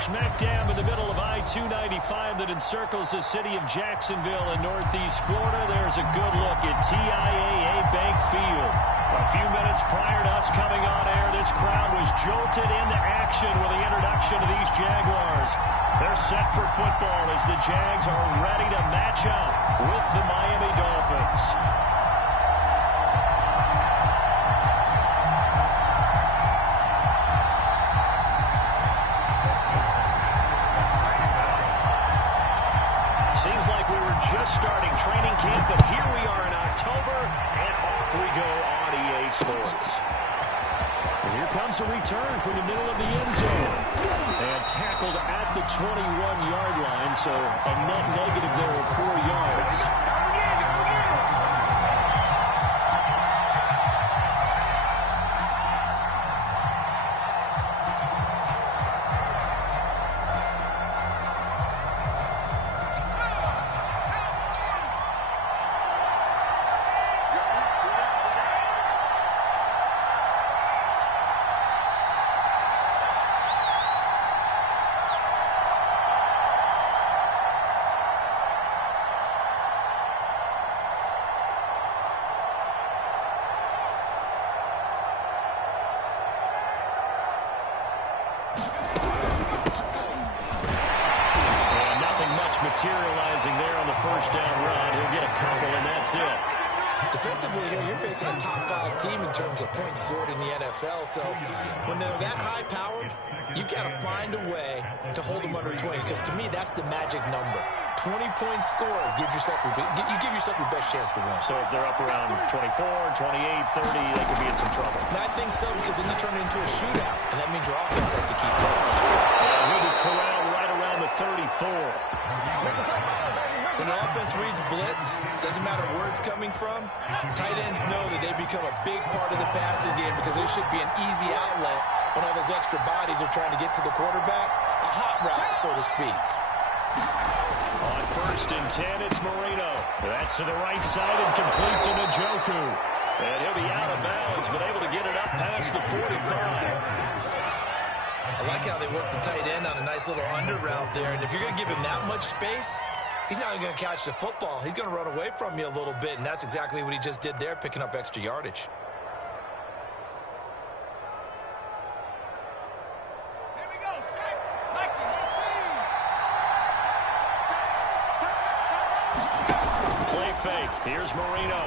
Smack dab in the middle of I-295 that encircles the city of Jacksonville in northeast Florida. There's a good look at TIAA Bank Field. A few minutes prior to us coming on air, this crowd was jolted into action with the introduction of these Jaguars. They're set for football as the Jags are ready to match up with the Miami Dolphins. Seems like we were just starting training camp, but here we are in October, and off we go on EA Sports. And here comes a return from the middle of the end zone. And tackled at the 21-yard line, so a net negative there of 4 yards. Materializing there on the first down run. He'll get a couple, and that's it. Defensively here, you're facing a top-5 team in terms of points scored in the NFL. So when they're that high-powered, you got to find a way to hold them under 20, because to me, that's the magic number. 20 points scored, you give yourself your best chance to win. So if they're up around 24, 28, 30, they could be in some trouble. And I think so, because then you turn it into a shootout, and that means your offense has to keep pace. And he'll be corralled right around the 34. When an offense reads blitz, doesn't matter where it's coming from, tight ends know that they become a big part of the passing game, because there should be an easy outlet when all those extra bodies are trying to get to the quarterback. A hot route, so to speak. On 1st and 10, it's Marino. That's to the right side and complete to Njoku. And he'll be out of bounds, but able to get it up past the 45. I like how they work the tight end on a nice little under route there. And if you're going to give him that much space, he's not going to catch the football. He's going to run away from you a little bit, and that's exactly what he just did there, picking up extra yardage. Play fake. Here's Marino.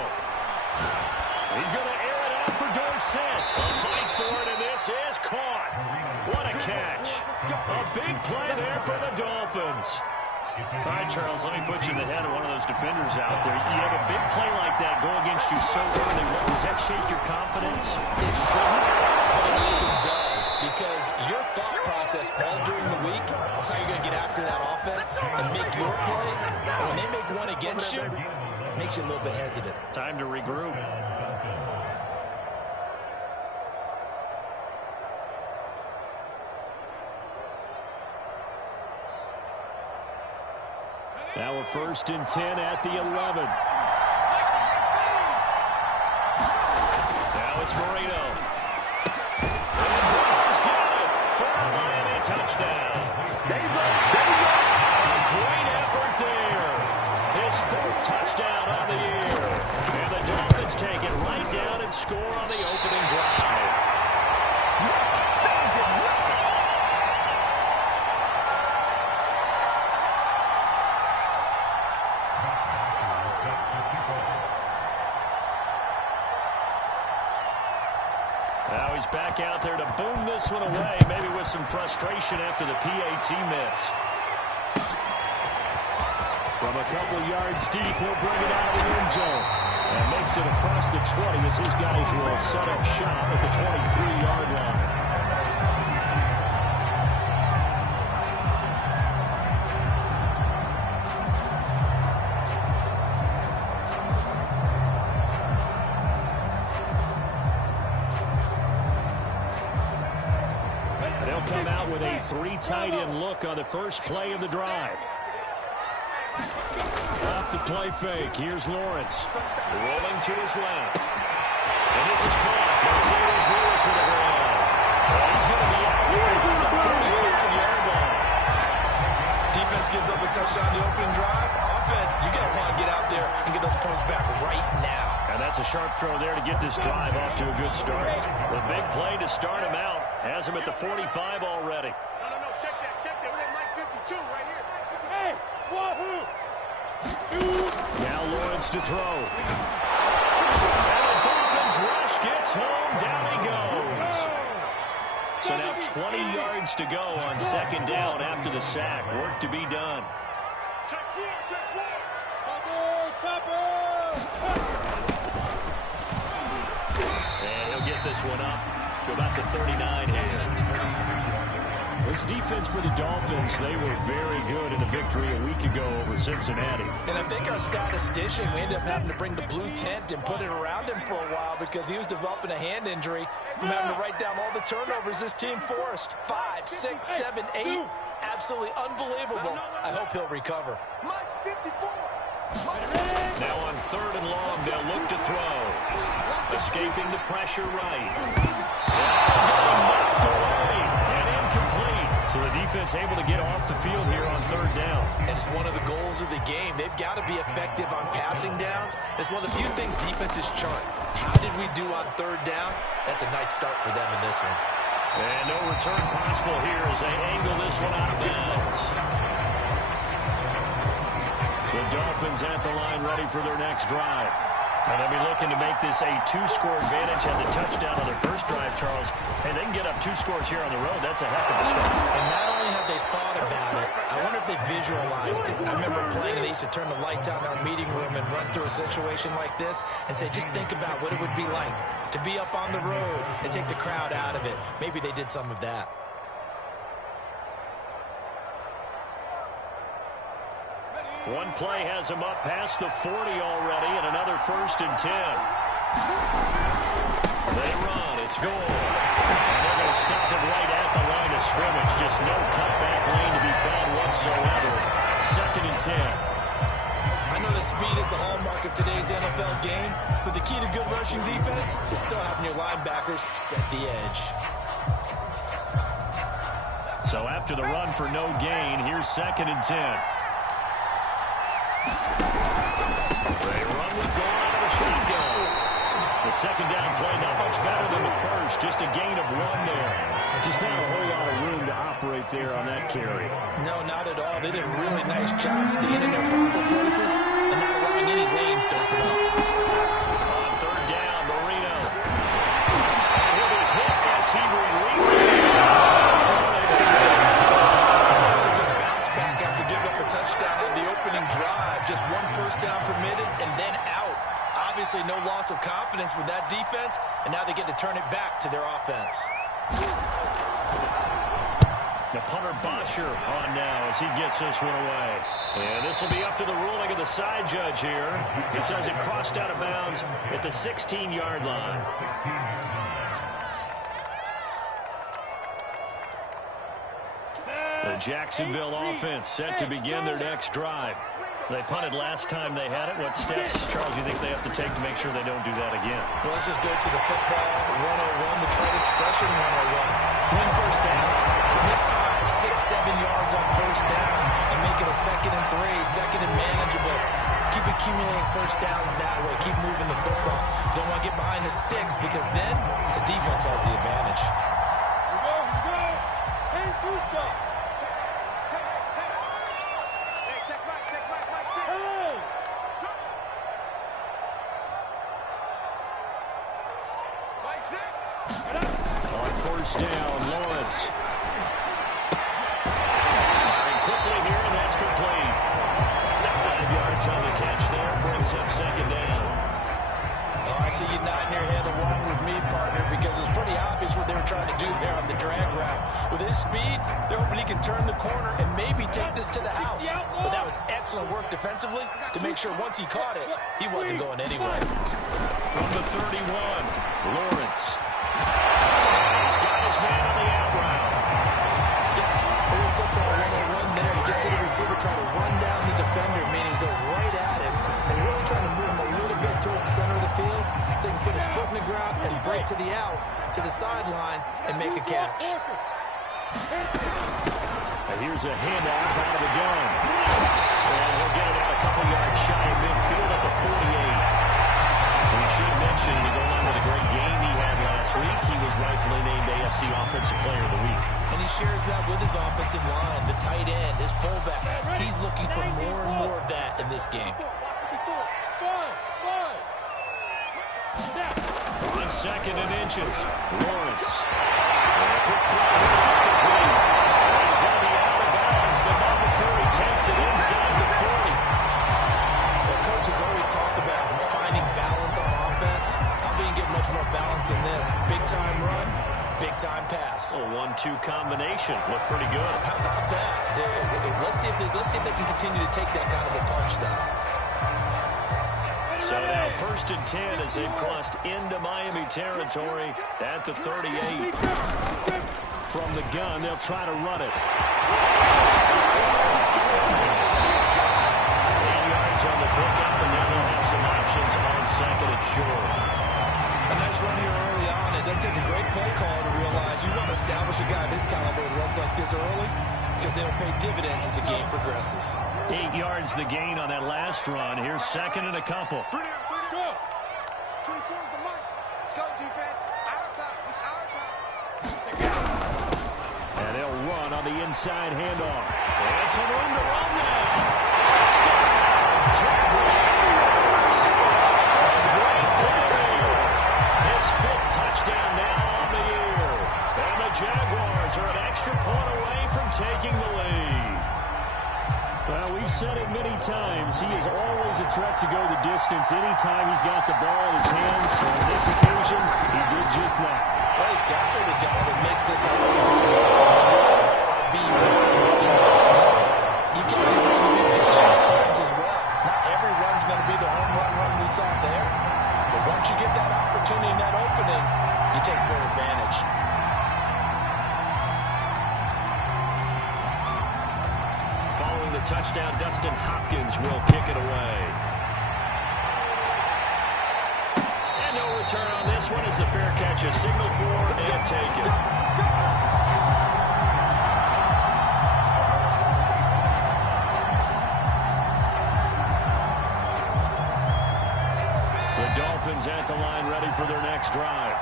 He's going to air it out for Dorsett. A fight for it, and this is caught. What a catch. A big play there for the Dolphins. All right, Charles, let me put you in the head of one of those defenders out there. You have a big play like that go against you so early. Does that shake your confidence? It shouldn't, but it even does, because your thought process all during the week is how you're going to get after that offense and make your plays. And when they make one against you, it makes you a little bit hesitant. Time to regroup. Now a 1st and 10 at the 11. Now it's Marino. He's got it for a Miami touchdown. A great effort there. His 4th touchdown on the year. And the Dolphins take it right down and score on the opening drive. Now he's back out there to boom this one away, maybe with some frustration after the PAT miss. From a couple yards deep, he'll bring it out of the end zone. And makes it across the 20 as his guys will set up shop at the 23-yard line. Come out with a 3 tight end look on the first play of the drive. Off the play fake. Here's Lawrence. Rolling to his left. And this is caught. Mercedes Lewis with a grab. He's going to be out here on the 45-yard line. defense gives up a touchdown on the opening drive. Offense, you got to want to get out there and get those points back right now. And that's a sharp throw there to get this drive off to a good start. The big play to start him out. Has him at the 45 already. No, check that. We got Mike 52 right here. Hey, wahoo! Now Lawrence to throw. And the Dolphins rush gets home. Down he goes. So now 20 yards to go on second down after the sack. Work to be done. Check four. And he'll get this one up to about the 39 here. This defense for the Dolphins, they were very good in a victory a week ago over Cincinnati. And I think our statistician, we ended up having to bring the blue tent and put it around him for a while because he was developing a hand injury from having to write down all the turnovers this team forced. 5, 6, 7, 8. Absolutely unbelievable. I hope he'll recover. Mike 54. Now on third and long, they'll look to throw. Escaping the pressure right. Knocked away and incomplete. So the defense able to get off the field here on third down. And it's one of the goals of the game. They've got to be effective on passing downs. It's one of the few things defenses chart. How did we do on third down? That's a nice start for them in this one. And no return possible here as they angle this one out of bounds. The Dolphins at the line ready for their next drive. And they'll be looking to make this a two-score advantage. Had the touchdown on their first drive, Charles. And they can get up 2 scores here on the road. That's a heck of a start. And not only have they thought about it, I wonder if they visualized it. I remember playing and they used to turn the lights out in our meeting room and run through a situation like this and say, just think about what it would be like to be up on the road and take the crowd out of it. Maybe they did some of that. One play has him up past the 40 already, and another 1st and 10. They run. It's goal. And they're going to stop it right at the line of scrimmage. Just no cutback lane to be found whatsoever. 2nd and 10. I know that speed is the hallmark of today's NFL game, but the key to good rushing defense is still having your linebackers set the edge. So after the run for no gain, here's 2nd and 10. They run with goal out of the shotgun. The second down play not much better than the first. Just a gain of 1 there. Just not a whole lot of room to operate there on that carry. No, not at all. They did a really nice job staying in their proper places and not allowing any lanes to open up. On third down, Marino. And he'll be hit as he releases. That's a good bounce back after giving up a touchdown on the opening drive. Just 1 first down permitted and then out. Obviously no loss of confidence with that defense, and now they get to turn it back to their offense. The punter Bosher on now as he gets this one away. And this will be up to the ruling of the side judge here. He says it crossed out of bounds at the 16-yard line. The Jacksonville offense set to begin their next drive. They punted last time they had it. What steps, Charles, you think they have to take to make sure they don't do that again? Well, let's just go to the football 101, the trade expression 101. Win first down, get 5, 6, 7 yards on first down, and make it a 2nd and 3, 2nd and manageable. Keep accumulating first downs that way. Keep moving the football. You don't want to get behind the sticks because then the defense has the advantage. On first down, Lawrence. Firing quickly here, and that's complete. 5 yards on the catch there, brings up 2nd down. Oh, I see you nodding your head along with me, partner, because it's pretty obvious what they were trying to do there on the drag route. With his speed, they're hoping he can turn the corner and maybe take this to the house. But that was excellent work defensively to make sure once he caught it, he wasn't going anywhere. From the 31, Lawrence. He's got his man on the out route. Football 101 there. You just see the receiver try to run down the defender, meaning he goes right at him and really trying to move him a little bit towards the center of the field so he can put his foot in the ground and break to the out, to the sideline, and make a catch. Here's a handoff out of the gun. And he'll get it out a couple yards shy of midfield at the 48. We should mention, to go on with a great game he had last week, he was rightfully named AFC Offensive Player of the Week. And he shares that with his offensive line, the tight end, his fullback. He's looking for more and more of that in this game. On 2nd and inches, Lawrence. Quick throw here, that's complete. He's going to be out of bounds, but not before he takes it inside the 40. Well, coaches always talk about finding balance on offense. I don't think you get much more balance than this. Big-time run, big-time pass. A 1-2 combination. Looked pretty good. How about that? Let's see if they can continue to take that kind of a punch, though. So now 1st and 10 as they've crossed into Miami territory at the 38. From the gun, they'll try to run it. 8 yards on the pickup, and now they'll have some options on 2nd and short. A nice run here early on. It doesn't take a great play caller to realize you want to establish a guy of his caliber with runs like this early, because they'll pay dividends as the game progresses. 8 yards the gain on that last run. Here's 2nd and a couple. Bring it, bring it. Go. 24 is the mic. Let's go, defense. Our time. It's our time. And they'll run on the inside handoff. And some room to run now. Touchdown, Jaguars. Great play there. His 5th touchdown now on the year. And the Jaguars are an extra point away from taking the lead. Well, we've said it many times. He is always a threat to go the distance anytime he's got the ball in his hands. On this occasion, he did just that. Well, he's definitely the guy that makes this offense go. You got to be willing to be patient at times as well. Not every run's going to be the home run we saw there. But once you get that opportunity and that opening, you take full advantage. Following the touchdown, Dustin Hopkins will kick it away. And no return on this one as the fair catch is signaled for and taken. The Dolphins at the line ready for their next drive.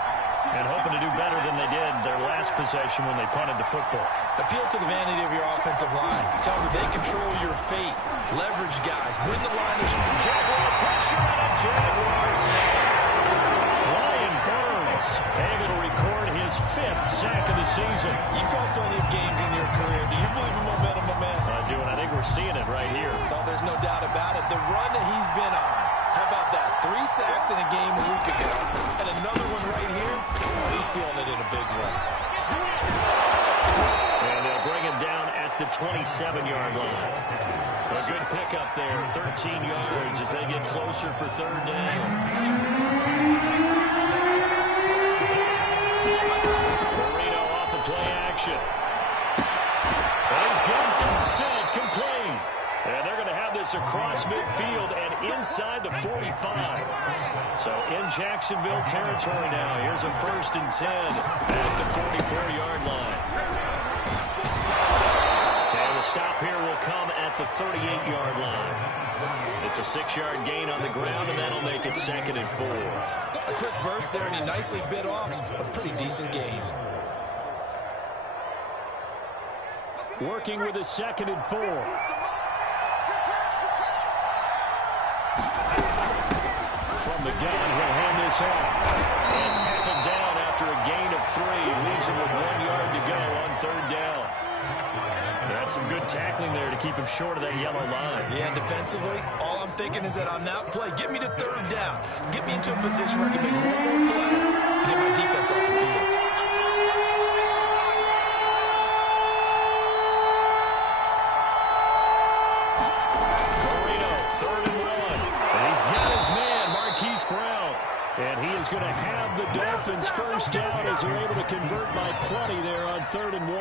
And hoping to do better than they did their last possession when they punted the football. Appeal to the vanity of your offensive line. Tell them they control your fate. Leverage guys. Win the line of Jaguar pressure on the Jaguars. Brian Burns able to record his 5th sack of the season. You call plenty of games in your career. Do you believe in momentum, my man? I do, and I think we're seeing it right here. Oh, there's no doubt about it. The run that he's been on. How about that? 3 sacks in a game a week ago. And another one right here. He's feeling it in a big way. And they'll bring him down at the 27-yard line. A good pickup there, 13 yards as they get closer for 3rd down. Marino off of play action. And he's good. Set, complete. And they're going to have this across midfield and inside the 45. So in Jacksonville territory now. Here's a 1st and 10 at the 44-yard line. And the stop here will come at the 38-yard line. It's a 6-yard gain on the ground, and that'll make it 2nd and 4. A quick burst there, and he nicely bit off a pretty decent gain. Working with a 2nd and 4. From the gun, he'll hand this off. And tackled down after a gain of 3. Leaves him with 1 yard to go on 3rd down. That's some good tackling there to keep him short of that yellow line. Yeah, defensively, all I'm thinking is that on that play, get me to 3rd down. Get me into a position where I can make one more play and get my defense off the field. And he is going to have the Dolphins 1st down as they're able to convert by plenty there on 3rd and 1.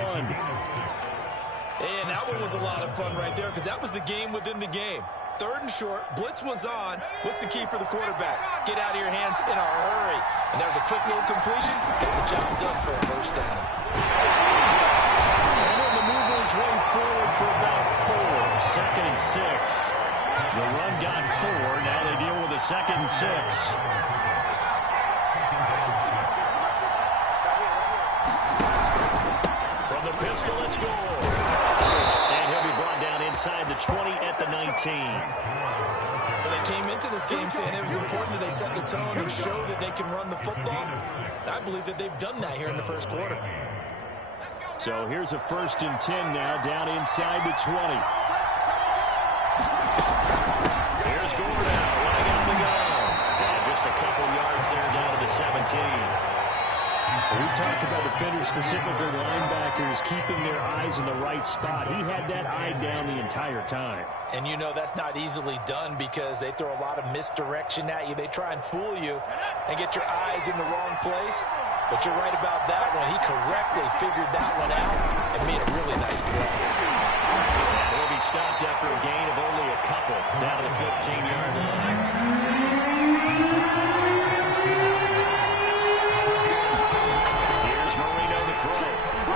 And that one was a lot of fun right there because that was the game within the game. 3rd and short, blitz was on. What's the key for the quarterback? Get out of your hands in a hurry. And there's a quick little completion. Get the job done for a 1st down. And on the move his way forward for about 4. Second and 6. The run got 4. Now they deal with a second and 6. From the pistol, it's good. And he'll be brought down inside the 20 at the 19. Well, they came into this game saying it was important that they set the tone and show that they can run the football. I believe that they've done that here in the first quarter. So here's a 1st and 10 now, down inside the 20. Here's Gore now, running on the go. And just a couple yards there down to the 17. We talk about defenders, specifically linebackers, keeping their eyes in the right spot. He had that eye down the entire time. And you know that's not easily done because they throw a lot of misdirection at you. They try and fool you and get your eyes in the wrong place. But you're right about that one. He correctly figured that one out and made a really nice play. And he'll be stopped after a gain of only a couple down to the 15-yard line. Here's Marino to throw. And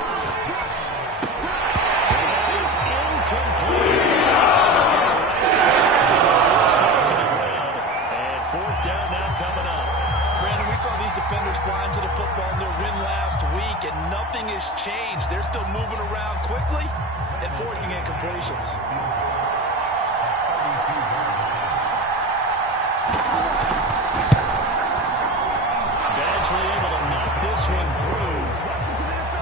that is incomplete. To the ground. And 4th down now coming up. Brandon, we saw these defenders flying to the football in their win last week, and nothing has changed. They're still moving around quickly and forcing incompletions. Eventually able to knock this one through.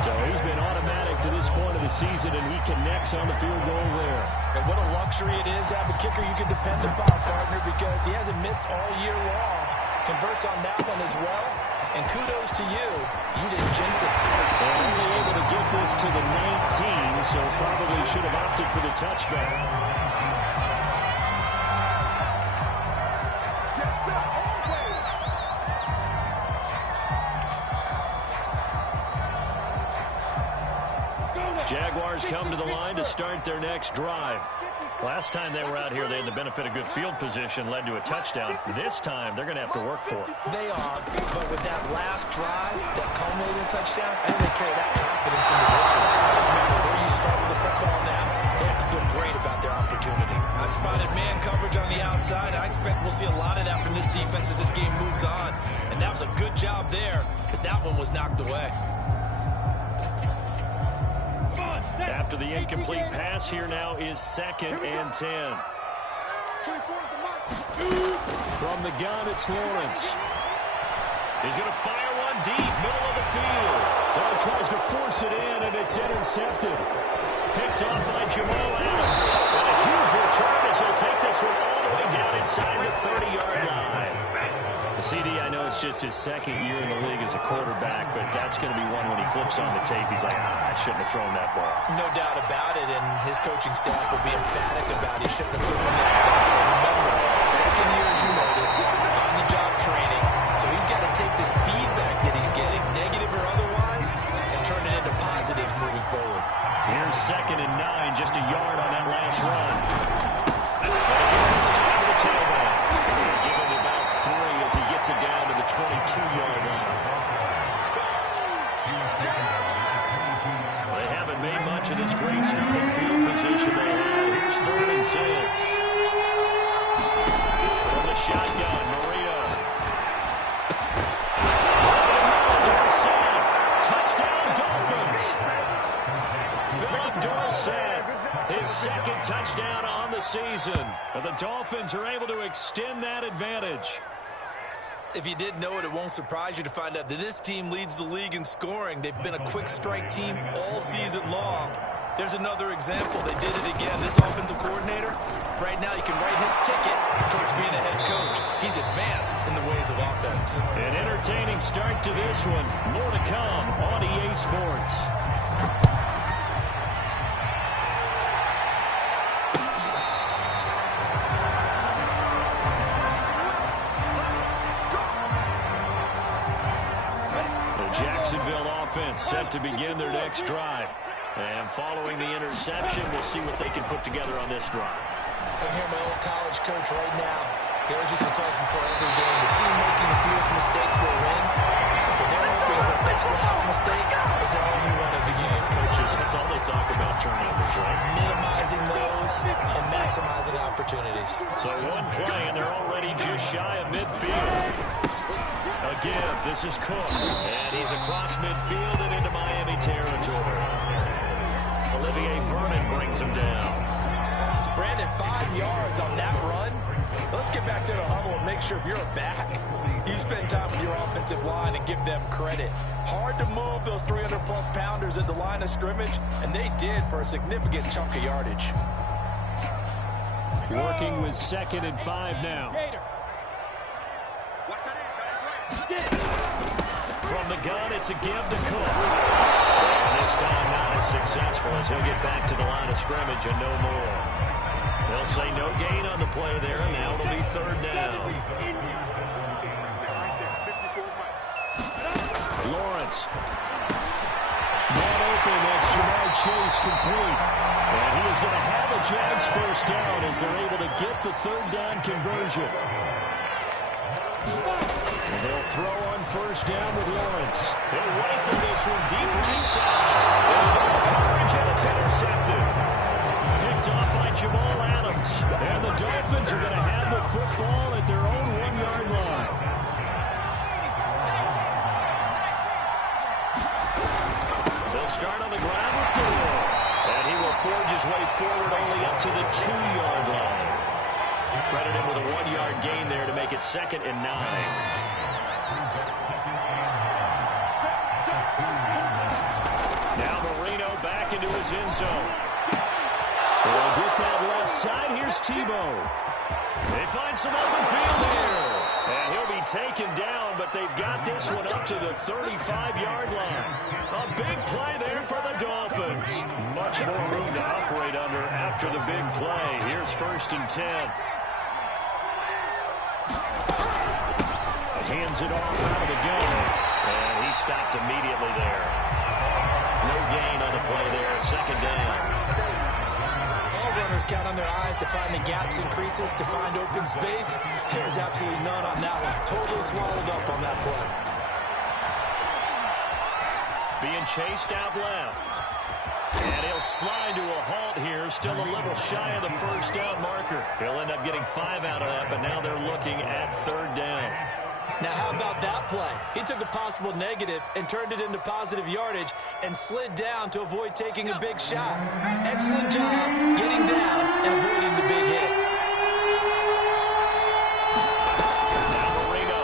So he's been automatic to this point of the season, and he connects on the field goal there. And what a luxury it is to have a kicker you can depend upon, partner, because he hasn't missed all year long. Converts on that one as well. And kudos to you. You didn't jinx it. And only able to get this to the 19, so probably should have opted for the touchback. Jaguars come to the line to start their next drive. Last time they were out here, they had the benefit of good field position, led to a touchdown. This time, they're going to have to work for it. They are, but with that last drive, that culminating touchdown, I think they carry that confidence into this one. It doesn't matter where you start with the football now, they have to feel great about their opportunity. I spotted man coverage on the outside. I expect we'll see a lot of that from this defense as this game moves on. And that was a good job there, as that one was knocked away. After the incomplete pass, here now is 2nd and 10. From the gun, it's Lawrence. He's going to fire one deep, middle of the field. Well, tries to force it in, and it's intercepted. Picked off by Jamal Adams. And a huge return as he'll take this one all the way down inside the 30-yard line. The CD, I know it's just his 2nd year in the league as a quarterback, but that's going to be one when he flips on the tape. He's like, I shouldn't have thrown that ball. No doubt about it, and his coaching staff will be emphatic about it. He shouldn't have thrown that ball. Remember, 2nd year, as you noted, on-the-job training. So he's got to take this feedback that he's getting, negative or otherwise, and turn it into positives moving forward. Here's 2nd and 9, just a yard on that last run. It's time to the tailback. Give him about 3 as he gets it down to the 22-yard line. They haven't made much of this great starting field position they had. Here's 3rd and 6. From the shotgun, Maria. Dorsett. Touchdown, Dolphins. Philip Dorsett, his 2nd touchdown on the season. And the Dolphins are able to extend that advantage. If you did know it, it won't surprise you to find out that this team leads the league in scoring. They've been a quick strike team all season long. There's another example. They did it again. This offensive coordinator, right now you can write his ticket towards being a head coach. He's advanced in the ways of offense. An entertaining start to this one. More to come on EA Sports. Jacksonville offense set to begin their next drive. And following the interception, we'll see what they can put together on this drive. I hear my old college coach right now. He always used to tell us before every game, the team making the fewest mistakes will win. But their hope is that last mistake is their only run of the game. Coaches, that's all they talk about, turnovers, right? So one play, and they're already just shy of midfield. A give. This is Cook. And he's across midfield and into Miami territory. Olivier Vernon brings him down. Brandon, 5 yards on that run. Let's get back to the huddle and make sure if you're a back, you spend time with your offensive line and give them credit. Hard to move those 300-plus pounders at the line of scrimmage, and they did for a significant chunk of yardage. Working with 2nd and 5 now. From the gun, it's a give to Cook. And this time not as successful as he'll get back to the line of scrimmage and no more. They'll say no gain on the play there, and now it'll be 3rd down. Lawrence. Not open, that's Jamar Chase complete. And he is going to have a JAX first down as they're able to get the 3rd down conversion. And they'll throw on 1st down with Lawrence. He'll rifle this one deep right side. Coverage, and it's intercepted. Picked off by Jamal Adams. And the Dolphins are going to have the football at their own 1-yard line. They'll start on the ground with Gore. And he will forge his way forward only up to the 2-yard line. Credit him with a 1-yard gain there to make it 2nd and 9. Now Marino back into his end zone. They'll get that left side. Here's Tebow. They find some open field here. And he'll be taken down, but they've got this one up to the 35-yard line. A big play there for the Dolphins. Much more room to operate under after the big play. Here's 1st and 10. Hands it off out of the gun. And he stopped immediately there. No gain on the play there. 2nd down. All runners count on their eyes to find the gaps and creases, to find open space. There's absolutely none on that one. Totally swallowed up on that play. Being chased out left. And he'll slide to a halt here. Still a little shy of the 1st down marker. He'll end up getting 5 out of that, but now they're looking at 3rd down. Now, how about that play? He took a possible negative and turned it into positive yardage and slid down to avoid taking a big shot. Excellent job getting down and avoiding the big hit. Now Marino.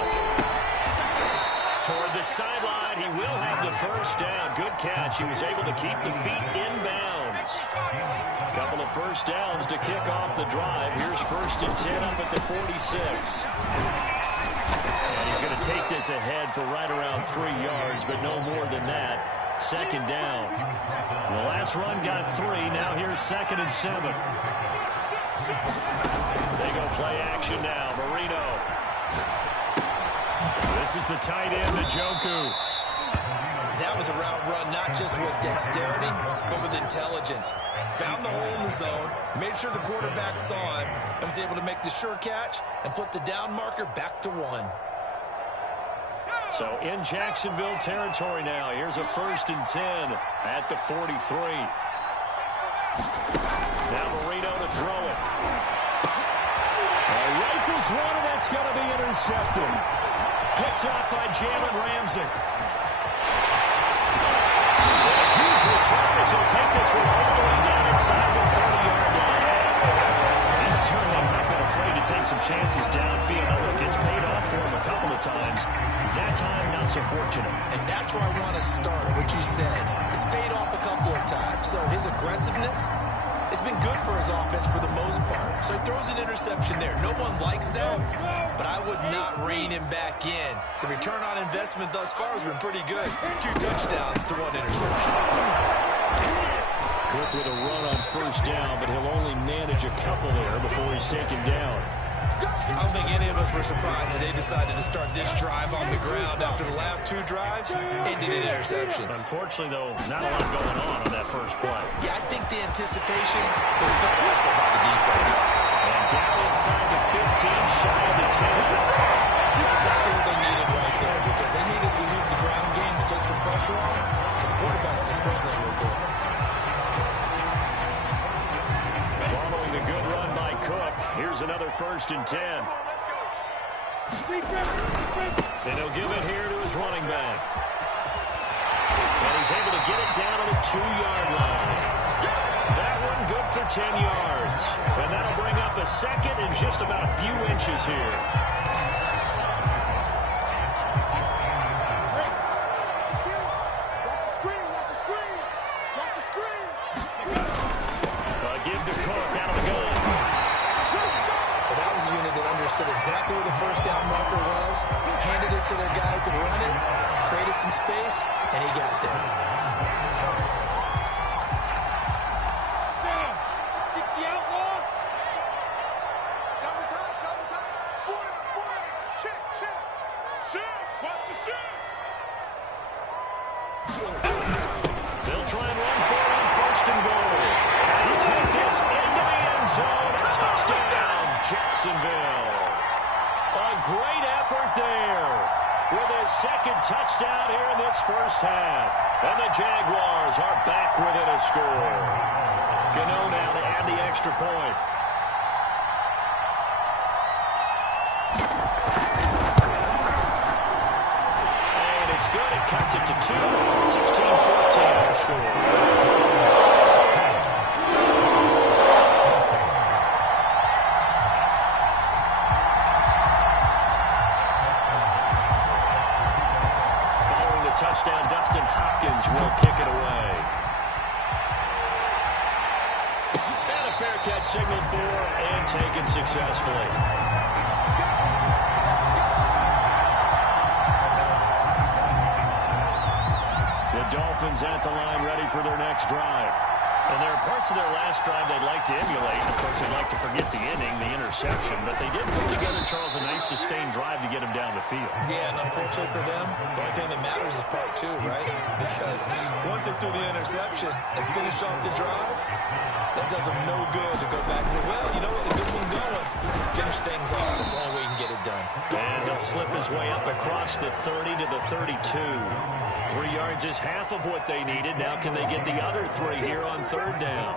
Toward the sideline, he will have the 1st down. Good catch. He was able to keep the feet inbounds. A couple of 1st downs to kick off the drive. Here's 1st and 10 up at the 46. And he's going to take this ahead for right around 3 yards, but no more than that. 2nd down. The last run got 3. Now here's 2nd and 7. They go play action now. Marino. This is the tight end, Njoku. That was a route run not just with dexterity, but with intelligence. Found the hole in the zone, made sure the quarterback saw him, and was able to make the sure catch and flip the down marker back to 1. So in Jacksonville territory now. Here's a 1st and 10 at the 43. Now Marino to throw it. Rifles one, and that's going to be intercepted. Picked up by Jalen Ramsey. Huge return as he'll take this one all the way down inside the 30-yard line. He's certainly not been afraid to take some chances downfield. Look, it's paid off for him a couple of times. That time, not so fortunate. And that's where I want to start, what you said. It's paid off a couple of times. So his aggressiveness has been good for his offense for the most part. So he throws an interception there. No one likes that, but I would not rein him back in. The return on investment thus far has been pretty good. 2 touchdowns to 1 interception. Cook with a run on 1st down, but he'll only manage a couple there before he's taken down. I don't think any of us were surprised that they decided to start this drive on the ground after the last 2 drives ended in interceptions. Unfortunately, though, not a lot going on that first play. Yeah, I think the anticipation was felt also by the defense. And down inside the 15, shy of the 10. Exactly what they needed right there, because they needed to use the ground game to take some pressure off, because the quarterback's been struggling a little bit. Following the good run by Cook, here's another first and 10. And he'll give it here to his running back. And he's able to get it down to the 2-yard line. That one good for 10 yards. And that'll bring up a second and just about a few inches here. Give to Cook out of the gun. Well, that was a unit that understood exactly where the first down marker was, handed it to their guy who could run it, created some space, and he got there. 60 outlaw. Double time, double time. 40, check, check. Shit, watch the shit. They'll try and run for it on first and goal. He'll take this into the end zone. A touchdown, Jacksonville. A great effort there with his second touchdown here in this first half. And the Jaguars are back within a score. Gano now to add the extra point. And it's good. It cuts it to 2. 16-14 our score. Touchdown, Dustin Hopkins will kick it away. And a fair catch signaled for and taken successfully. The Dolphins at the line ready for their next drive. And there are parts of their last drive they'd like to emulate. Of course, they'd like to forget the inning, the interception. But they did put together, Charles, a nice sustained drive to get them down the field. Yeah, and unfortunately for them, the only thing that matters is part 2, right? Because once they threw the interception and finished off the drive, that does them no good to go back and say, well, you know what, a good one going. Finish things off. That's the only way you can get it done. And he'll slip his way up across the 30 to the 32. 3 yards is half of what they needed. Now can they get the other 3 here on third down?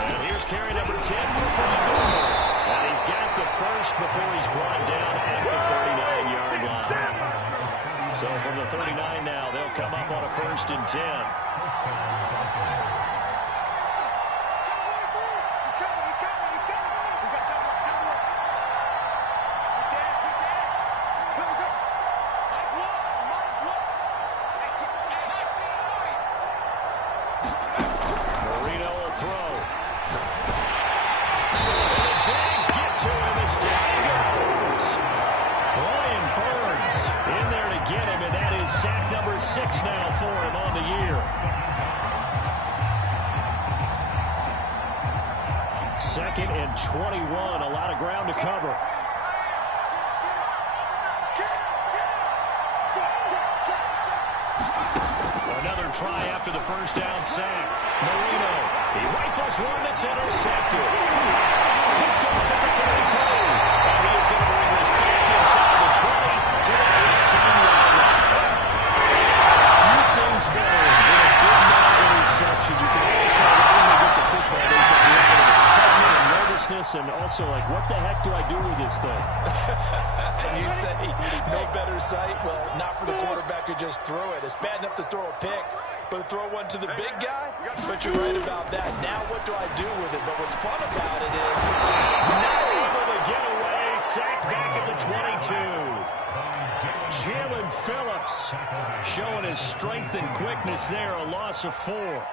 And here's carry number 10 for Frank Gore. And he's got the first before he's brought down at the 39-yard line. So from the 39 now, they'll come up on a first and 10. Marino will throw. And the Jags get to him as down he goes. Brian Burns in there to get him, and that is sack number 6 now for him on the year. Second and 21, a lot of ground to cover. Another try after the first down sack. Marino, he rifles one that's intercepted. Picked off at the 33. And he is going to bring this back inside the 20 to the 18-yard line. Few things better than a big non-interception. You can always tell when they get the football, there's that level of excitement and nervousness, and also like, what the heck do I do with this thing? And you say, no better sight? Well, not for the quarterback to just throw it. It's bad enough to throw a pick, but to throw one to the big guy? But you're right about that. Now what do I do with it? But what's fun about it is he's not able to get away. Sacked back at the 22. Jalen Phillips showing his strength and quickness there. A loss of 4.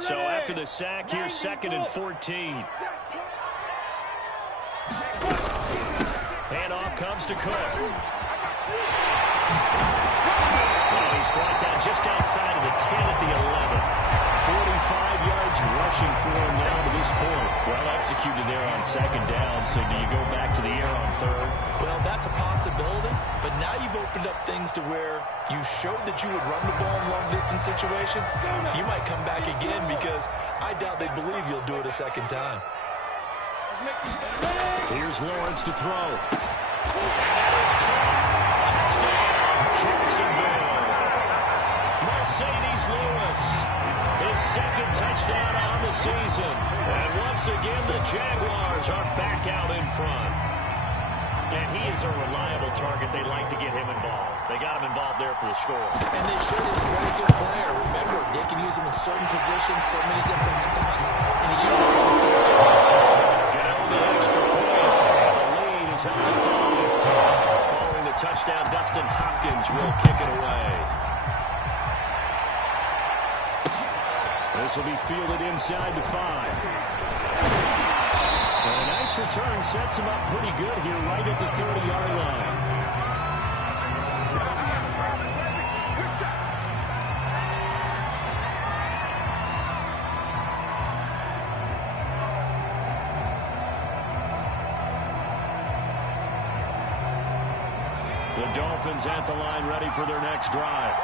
So after the sack, here's second and 14. Handoff comes to Cook. And he's brought down just outside of the 10 at the 11. 45 yards rushing for him now to this point. Well executed there on second down, so do you go back to the air on third? Well, that's a possibility, but now you've opened up things to where you showed that you would run the ball in long-distance situation. You might come back again because I doubt they believe you'll do it a second time. Here's Lawrence to throw. And that is caught. Touchdown, Jacksonville. Mercedes Lewis, his second touchdown on the season. And once again, the Jaguars are back out in front. And he is a reliable target. They like to get him involved. They got him involved there for the score. And they should. He's a very good player. Remember, they can use him in certain positions, so many different spots, and he usually comes through. Get out the extra point. The lead is up to 5. Following the touchdown, Dustin Hopkins will kick it away. This will be fielded inside the 5. And a nice return sets him up pretty good here right at the 30-yard line. The Dolphins at the line ready for their next drive.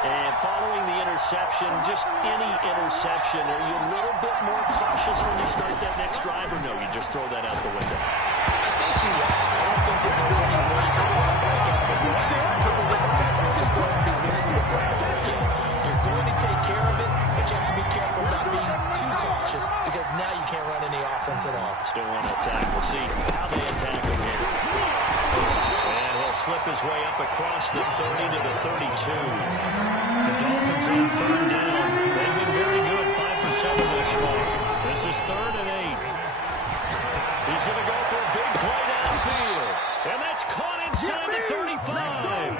And following the interception, just any interception, are you a little bit more cautious when you start that next drive, or no, you just throw that out the window? I think you are. I don't think that there's any way you can run back out of it. Take a look at the fact that just go and be loose to the football again. You're going to take care of it, but you have to be careful about being too cautious because now you can't run any offense at all. Still want to attack. We'll see how they attack him here. And he'll slip his way up across the 30 to the 32. The Dolphins on third down. They've been very good, 5 for 7 this far. This is 3rd and 8. He's going to go for a big play downfield. And that's caught inside the 35.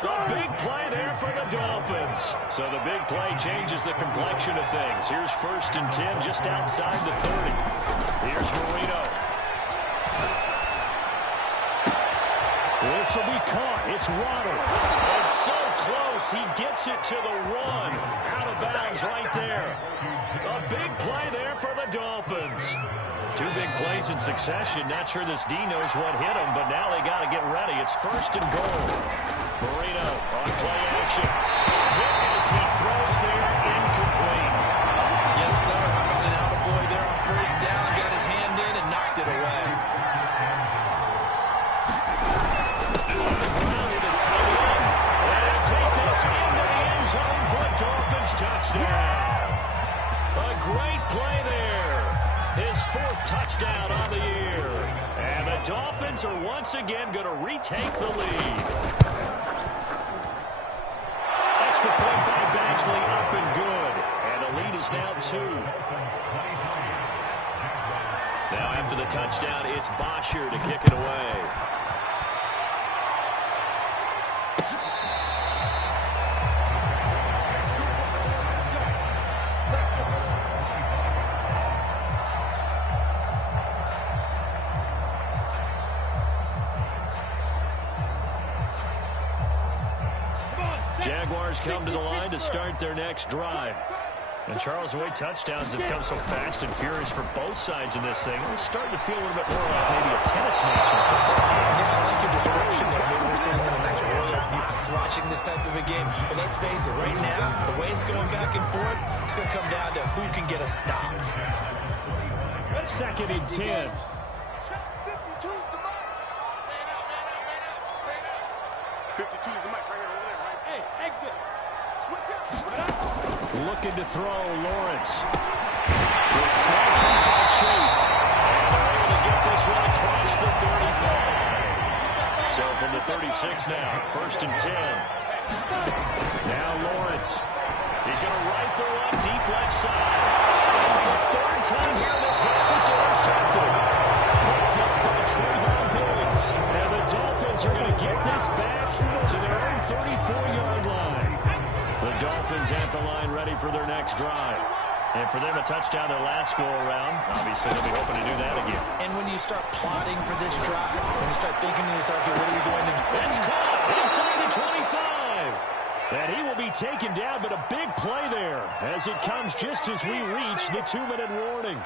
A big play there for the Dolphins. So the big play changes the complexion of things. Here's 1st and 10 just outside the 30. Here's Marino. This will be caught. It's Waddle. It's so close. He gets it to the 1. Out of bounds right there. A big play there for the Dolphins. 2 big plays in succession. Not sure this D knows what hit him, but now they got to get ready. It's 1st and goal. Marino on play action. As he throws there, incomplete. Yes, sir. How about an attaboy there on 1st down? Got his hand in and knocked it away. Touchdown. A great play there. His 4th touchdown on the year. And the Dolphins are once again going to retake the lead. Extra point by Baxley, up and good. And the lead is now 2. Now after the touchdown, it's Bosher to kick it away. Jaguars come to the line to start their next drive. And Charles, the way touchdowns have come so fast and furious for both sides in this thing, it's starting to feel a little bit more like maybe a tennis match in football. Yeah, I like your description there. Maybe we're sitting in a nice royal box watching this type of a game. But let's face it, right now, the way it's going back and forth, it's going to come down to who can get a stop. 2nd and 10. 52's the mic right here, over there, right? Hey, exit. Switch out. Looking to throw, Lawrence. It's snapped by Chase. And they're able to get this one across the 35. So from the 36 now, 1st and 10. Now Lawrence. He's going to rifle one deep left side. And for the 3rd time here in this half, it's intercepted. Picked up by Trayvon Diggs. And the Dolphins are going to get this back to their own 34-yard line. The Dolphins at the line ready for their next drive. And for them, a touchdown their last go-around. Obviously, they'll be hoping to do that again. And when you start plotting for this drive, when you start thinking to yourself, okay, what are we going to do? That's caught inside the 25. And he will be taken down, but a big play there as it comes just as we reach the 2-minute warning.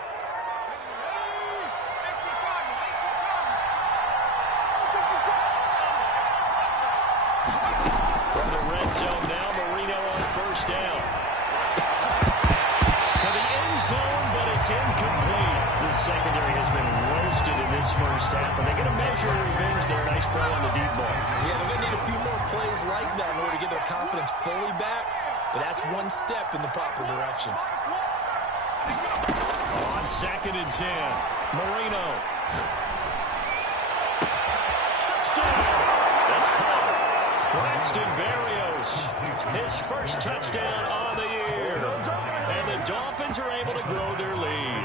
first down. To the end zone, but it's incomplete. The secondary has been roasted in this first half, and they're going to measure revenge there. Nice play on the deep ball. Yeah, they're going to need a few more plays like that in order to get their confidence fully back, but that's one step in the proper direction. On 2nd and 10, Marino. Touchdown! That's caught. Braxton Berrios, his first touchdown on the year. And the Dolphins are able to grow their lead.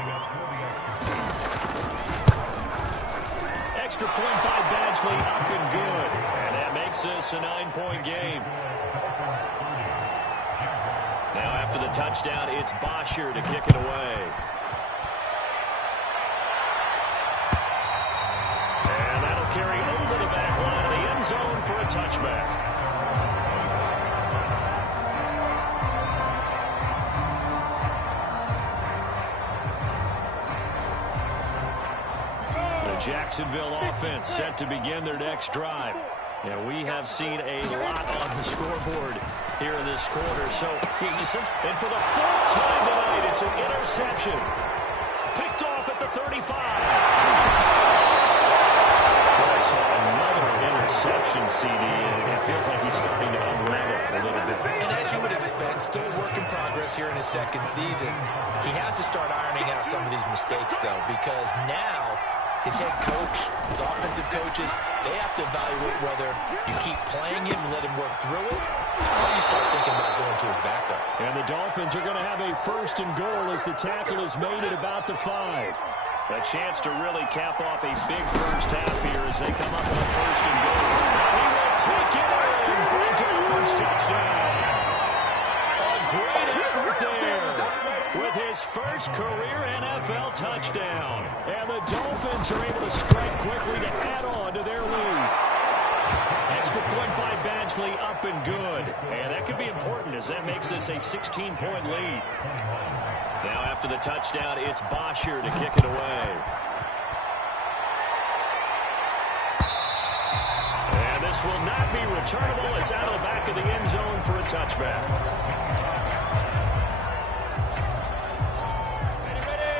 Extra point by Badgley, up and good. And that makes this a 9-point game. Now after the touchdown, it's Bosher to kick it away. And that'll carry over the back line of the end zone for a touchback. Jacksonville offense set to begin their next drive. And we have seen a lot on the scoreboard here in this quarter. And for the 4th time tonight, it's an interception. Picked off at the 35. That's another interception, CD. And it feels like he's starting to unravel a little bit. And as you would expect, still a work in progress here in his 2nd season. He has to start ironing out some of these mistakes, though, because now his head coach, his offensive coaches, they have to evaluate whether you keep playing him and let him work through it, or you start thinking about going to his backup. And the Dolphins are going to have a 1st and goal as the tackle is made at about the 5. A chance to really cap off a big first half here as they come up with a 1st and goal. He will take it in for a Dolphins touchdown. A great effort there with his first career NFL touchdown. And the Dolphins are able to strike quickly to add on to their lead. Extra point by Badgley, up and good. And that could be important as that makes this a 16-point lead. Now after the touchdown, it's Bosher to kick it away. And this will not be returnable. It's out of the back of the end zone for a touchback.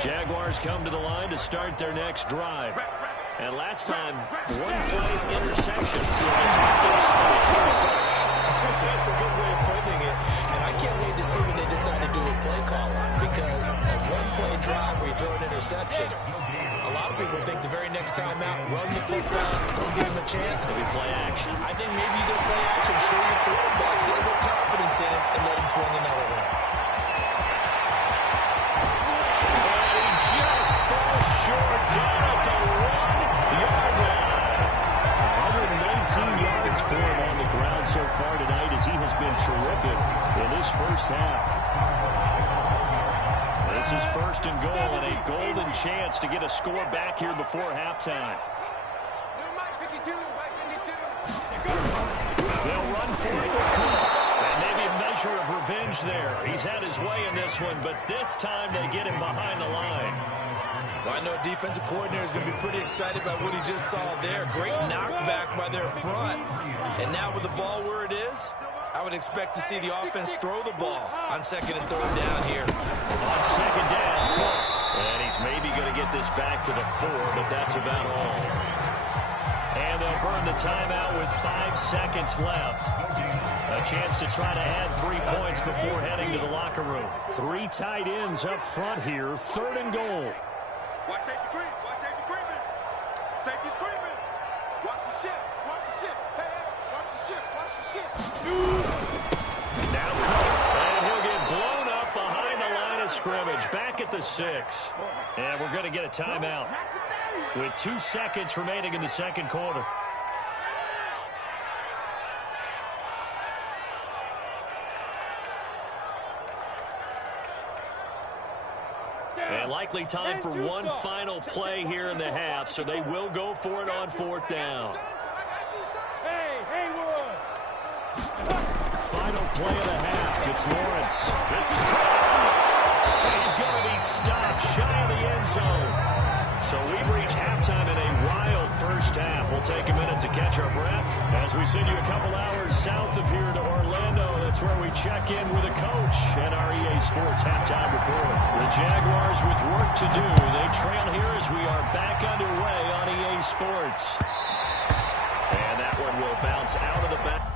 Jaguars come to the line to start their next drive. And last time, 1-play interception. So this offense finished. That's a good way of putting it. And I can't wait to see what they decide to do with play calling, because a 1-play drive where you throw an interception, a lot of people think the very next time out, run the football, don't give him a chance. Maybe play action. I think maybe you go play action, show your quarterback, get a little confidence in him, and let him fling another one. Falls short down at the 1-yard line. 119 yards for him on the ground so far tonight as he has been terrific in this first half. This is 1st and goal and a golden chance to get a score back here before halftime. They'll run for it. And maybe a measure of revenge there. He's had his way in this one, but this time they get him behind the line. Well, I know a defensive coordinator is going to be pretty excited about what he just saw there. Great knockback by their front. And now with the ball where it is, I would expect to see the offense throw the ball on 2nd and 3rd down here. On 2nd down. And he's maybe going to get this back to the 4, but that's about all. And they'll burn the timeout with 5 seconds left. A chance to try to add 3 points before heading to the locker room. 3 tight ends up front here. 3rd and goal. Watch safety creep. Watch safety creeping. Safety's creeping. Watch the ship. Watch the ship. Hey, watch the ship. Watch the ship. Now and he'll get blown up behind the line of scrimmage. Back at the 6. And we're going to get a timeout with 2 seconds remaining in the 2nd quarter. And likely time for one final play here in the half, so they will go for it on 4th down. Final play of the half. It's Lawrence. This is caught. And he's going to be stopped shy of the end zone. So we've reached halftime in a wild first half. We'll take a minute to catch our breath as we send you a couple hours south of here to Orlando. That's where we check in with a coach and our EA Sports halftime report. The Jaguars with work to do. They trail here as we are back underway on EA Sports. And that one will bounce out of the back.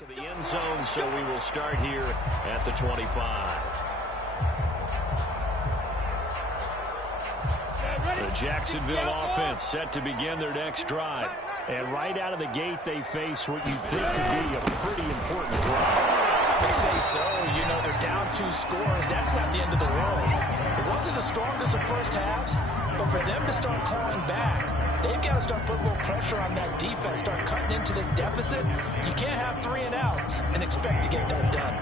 Of the end zone, so we will start here at the 25. The Jacksonville offense set to begin their next drive. And right out of the gate, they face what you think could be a pretty important drive. They say so. You know, they're down 2 scores. That's not the end of the world. It wasn't the strongest of first halves, but for them to start clawing back, they've got to start putting a little pressure on that defense, start cutting into this deficit. You can't have 3 and outs and expect to get that done.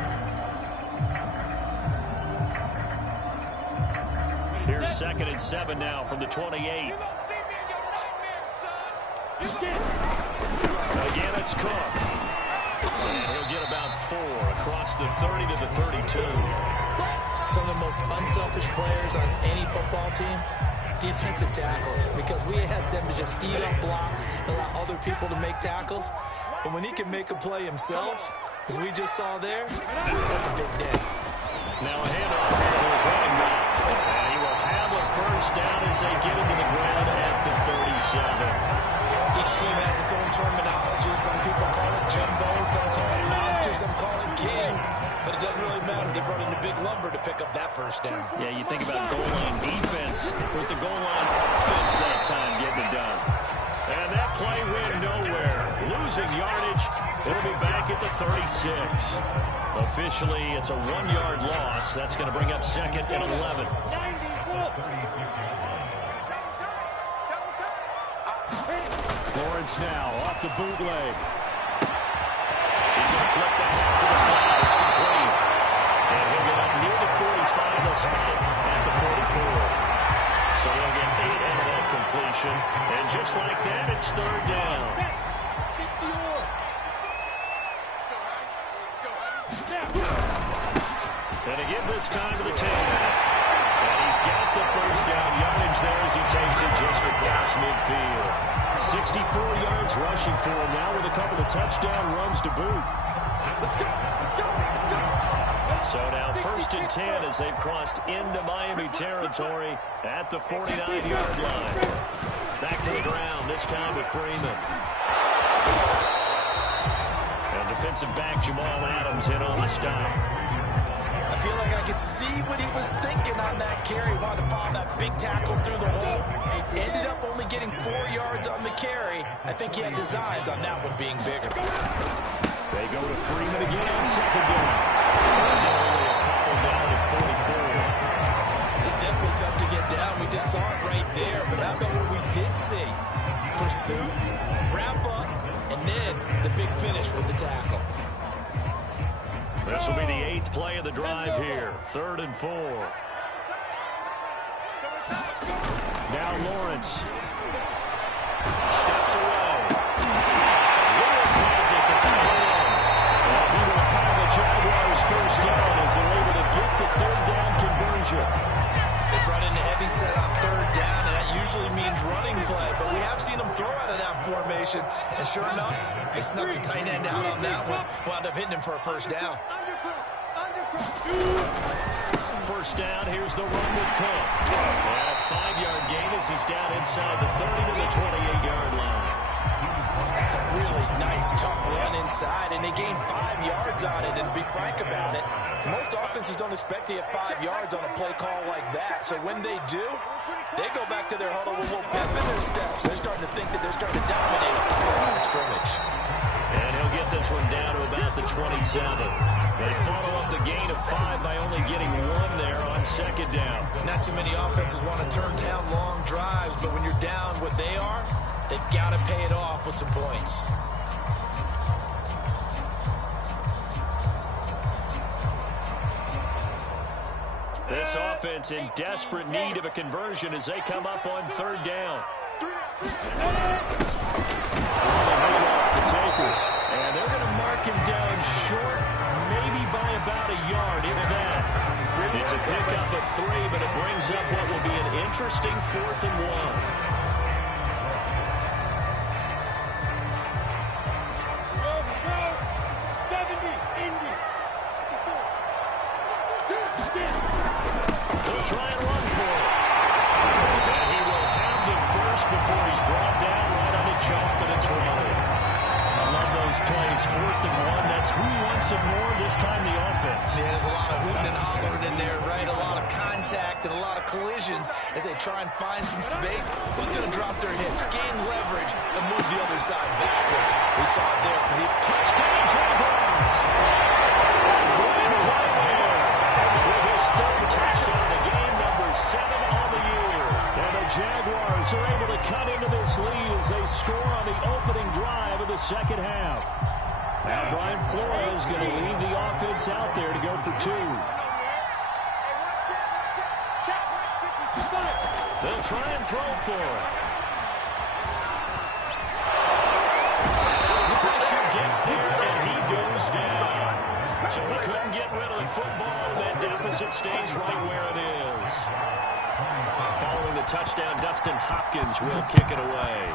Here's 2nd and 7 now from the 28. Again, it's Cook. And he'll get about 4 across the 30 to the 32. Some of the most unselfish players on any football team, defensive tackles, because we ask them to just eat up blocks, allow other people to make tackles. But when he can make a play himself, as we just saw there, that's a big day. Now a handoff here to his running back. And he will have a first down as they get him to the ground at the 37. Each team has its own terminology. Some people call it jumbo, some call it monster, some call it king. But it doesn't really matter. They brought in a big lumber to pick up that first down. Yeah, you think about goal line defense with the goal line offense that time getting it done. And that play went nowhere. Losing yardage. It'll be back at the 36. Officially, it's a 1-yard loss. That's going to bring up 2nd and 11. Lawrence now off the bootleg. He's going to flip that back to the flat. It's complete. And he'll get up near the 45. They'll spot it at the 44. So they'll get 8 out of that completion. And just like that, it's 3rd down. And again this time to the 10. And he's got the first down yardage there as he takes it just across midfield. 64 yards rushing for him now with a couple of touchdown runs to boot. So now 1st and 10 as they've crossed into Miami territory at the 49-yard line. Back to the ground, this time with Freeman. And defensive back Jamal Adams in on the stop. I feel like I could see what he was thinking on that carry. Wanted to follow that big tackle through the hole. Ended up only getting 4 yards on the carry. I think he had designs on that one being bigger. They go to Freeman again on 2nd down. Only a couple down at 44. It's definitely tough to get down. We just saw it right there. But how about what we did see? Pursuit, wrap up, and then the big finish with the tackle. This will be the 8th play of the drive here. 3rd and 4. Now Lawrence. Steps away. Lewis has it. The tight end. And he will have the Jaguars first down as they're able to get the 3rd down conversion. They brought in a heavy set on 3rd down, and that usually means running play. But we have seen them throw out of that formation. And sure enough, they snuck the tight end out on that one. Wound up hitting him for a first down. First down, here's the run with Cook. And a 5-yard gain as he's down inside the 30 to the 28-yard line. That's a really nice, tough run inside, and they gained 5 yards on it. And to be frank about it, most offenses don't expect to get 5 yards on a play call like that. So when they do, they go back to their huddle with a little pep in their steps. They're starting to think that they're starting to dominate the line of scrimmage. And he'll get this one down to about the 27. They follow up the gain of 5 by only getting 1 there on 2nd down. Not too many offenses want to turn down long drives, but when you're down what they are, they've got to pay it off with some points. This offense in desperate need of a conversion as they come up on 3rd down. And they're going to mark him down short, maybe by about a yard, if that. It's a pickup of 3, but it brings up what will be an interesting 4th and 1. They'll try and run for it. And he will have the first before he's brought down right on the jump and a trolley. I love those plays. 4th and 1. That's who wants it more this time, the offense. Yeah, there's a lot of hooting and hollering in there, right? A lot of contact and a lot of collisions as they try and find some space. Who's going to drop their hips, gain leverage, and move the other side backwards? We saw it there for the touchdown, Jaguars. Great play there. With his 3rd touchdown of the game, number 7 on the year. And the Jaguars are able to cut into this lead as they score on the opening drive of the second half. Now Brian Flores going to lead the offense out there to go for 2. They'll try and throw for it. The pressure gets there, and he goes down. So he couldn't get rid of the football, and that deficit stays right where it is. Following the touchdown, Dustin Hopkins will kick it away.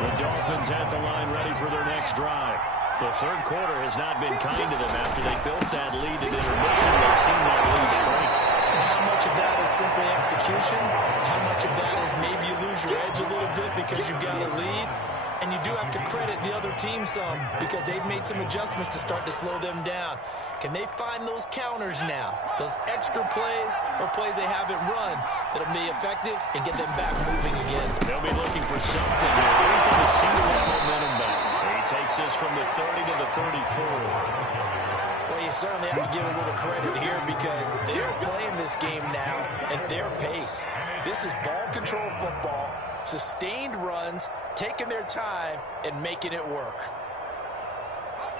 The Dolphins at the line ready for their next drive. The third quarter has not been kind to them after they built that lead at intermission. They've seen that lead shrink. And how much of that is simply execution? How much of that is maybe you lose your edge a little bit because you've got a lead? And you do have to credit the other team some because they've made some adjustments to start to slow them down. Can they find those counters now? Those extra plays or plays they haven't run that'll be effective and get them back moving again? They'll be looking for something here. Anything to seize that momentum back. He takes this from the 30 to the 34. Well, you certainly have to give a little credit here because they're playing this game now at their pace. This is ball control football, sustained runs, taking their time, and making it work.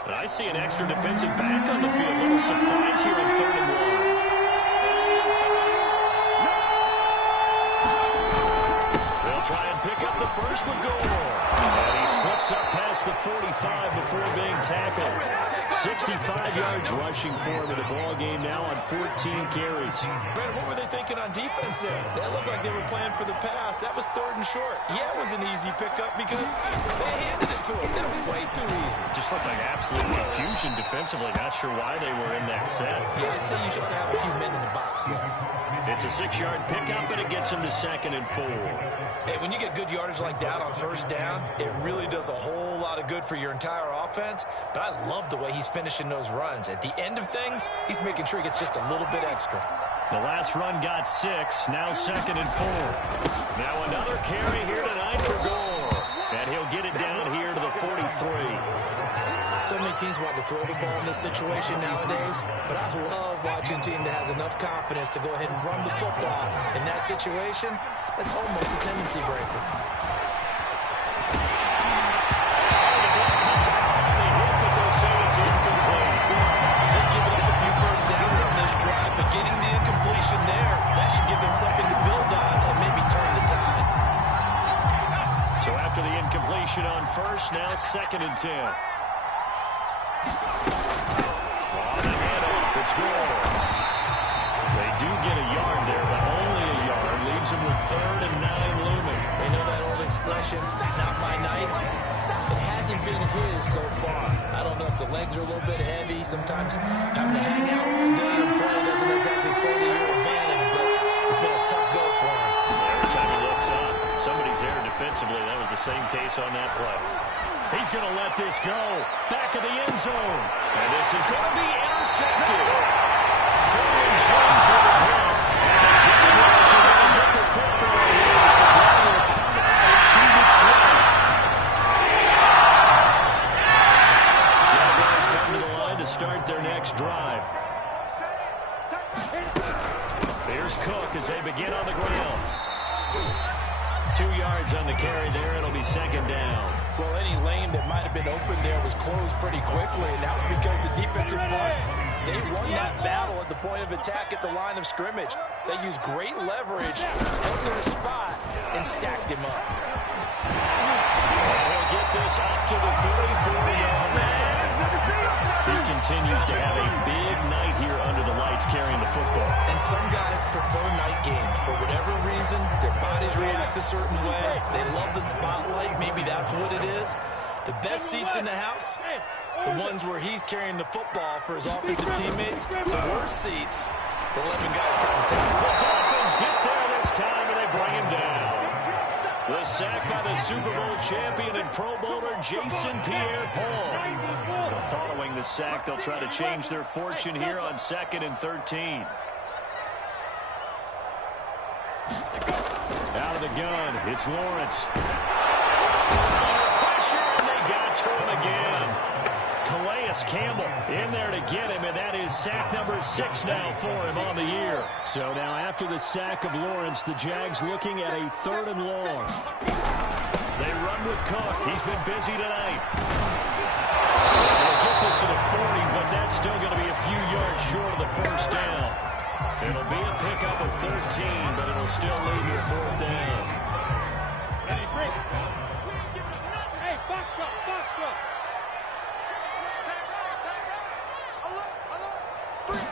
I see an extra defensive back on the field. A little surprise here on 3rd and 1. They'll try and pick up the first with Gore. And he slips up past the 45 before being tackled. 65 yards rushing for him in the ball game now on 14 carries. Brandon, what were they thinking on defense there? That looked like they were playing for the pass. That was 3rd and short. Yeah, it was an easy pickup because they handed it to him. That was way too easy. Just looked like absolute confusion defensively. Not sure why they were in that set. Yeah, I'd say you should have a few men in the box there. It's a 6-yard pickup, and it gets him to 2nd and 4. Hey, when you get good yardage like that on 1st down, it really does a whole lot of good for your entire offense. But I love the way he's finishing those runs. At the end of things, he's making sure he gets just a little bit extra. The last run got 6, now 2nd and 4. Now another carry here tonight for Gore. And he'll get it down here to the 43. So many teams want to throw the ball in this situation nowadays, but I love watching a team that has enough confidence to go ahead and run the football. In that situation, that's almost a tendency breaker. Getting the incompletion there, that should give them something to build on and maybe turn the tide. So after the incompletion on 1st, now 2nd and 10. On the handoff, it's Gore. They do get a yard there, but only a yard. Leaves them with 3rd and 9 looming. They know that old expression, it's not my night. It hasn't been his so far. I don't know if the legs are a little bit heavy. Sometimes having to hang out all day and play doesn't exactly play to your advantage, but it's been a tough go for him. Every time he looks up, somebody's there defensively. That was the same case on that play. He's going to let this go. Back of the end zone. And this is going to be intercepted. Dorian James with a hit. And the Jaguars are going to get the football here as the ball will come out to the 20. Jaguars come to the line to start their next drive. Here's Cook as they begin on the ground. 2 yards on the carry there. It'll be 2nd down. Well, any lane that might have been open there was closed pretty quickly, and that was because the defensive front, they won that battle at the point of attack at the line of scrimmage. They used great leverage, held their spot, and stacked him up. He'll get this up to the 34-yard line. He continues to have a big night here under the lights carrying the football. And some guys prefer night games. For whatever reason, their bodies react a certain way. They love the spotlight. Maybe that's what it is. The best seats in the house, the ones where he's carrying the football for his offensive teammates. The worst seats, the 11 guys trying to tackle. The Dolphins get there this time, and they bring him down. The sack by the Super Bowl champion and Pro Bowler Jason Pierre-Paul. Following the sack, they'll try to change their fortune here on 2nd and 13. Out of the gun, it's Lawrence. Pressure, and they got to him again. Calais Campbell in there to get him, and that is sack number 6 now for him on the year. So now after the sack of Lawrence, the Jags looking at a 3rd and long. They run with Cook. He's been busy tonight. They'll get this to the 40, but that's still going to be a few yards short of the first down. It'll be a pickup of 13, but it'll still lead to a 4th down. Hey, box truck, box truck.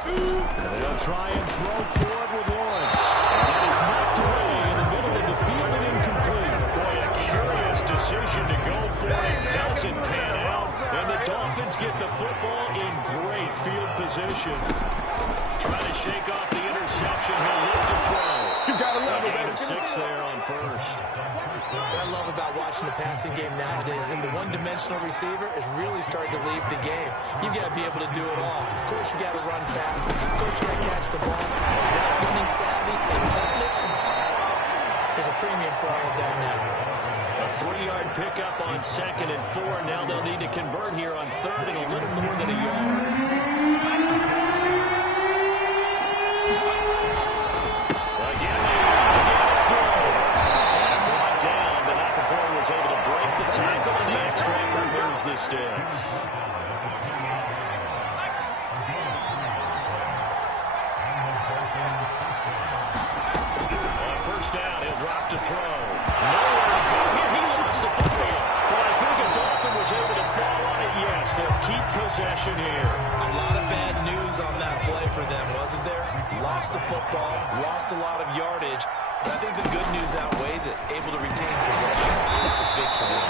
They'll try and throw forward with Lawrence. That is knocked away in the middle of the field and incomplete. Boy, a curious decision to go for it. Doesn't pan out. And the Dolphins get the football in great field position. Trying to shake off the interception. He'll lift to throw. You gotta love it, baby. 6 there on first. What I love about watching the passing game nowadays is that the one-dimensional receiver is really starting to leave the game. You've got to be able to do it all. Of course, you got to run fast. Of course, you got to catch the ball. That running savvy and toughness is a premium for all of that now. A 3-yard pickup on 2nd and 4. Now they'll need to convert here on 3rd and a little more than a yard. Tackle, and the extra moves the sticks. On 1st down, he'll drop to throw. Nowhere to go here. He lost the football. But I think a Dolphin was able to fall on it. Yes, they'll keep possession here. A lot of bad news on that play for them, wasn't there? Lost the football, lost a lot of yardage. But I think the good news outweighs it. Able to retain possession. That was big for them.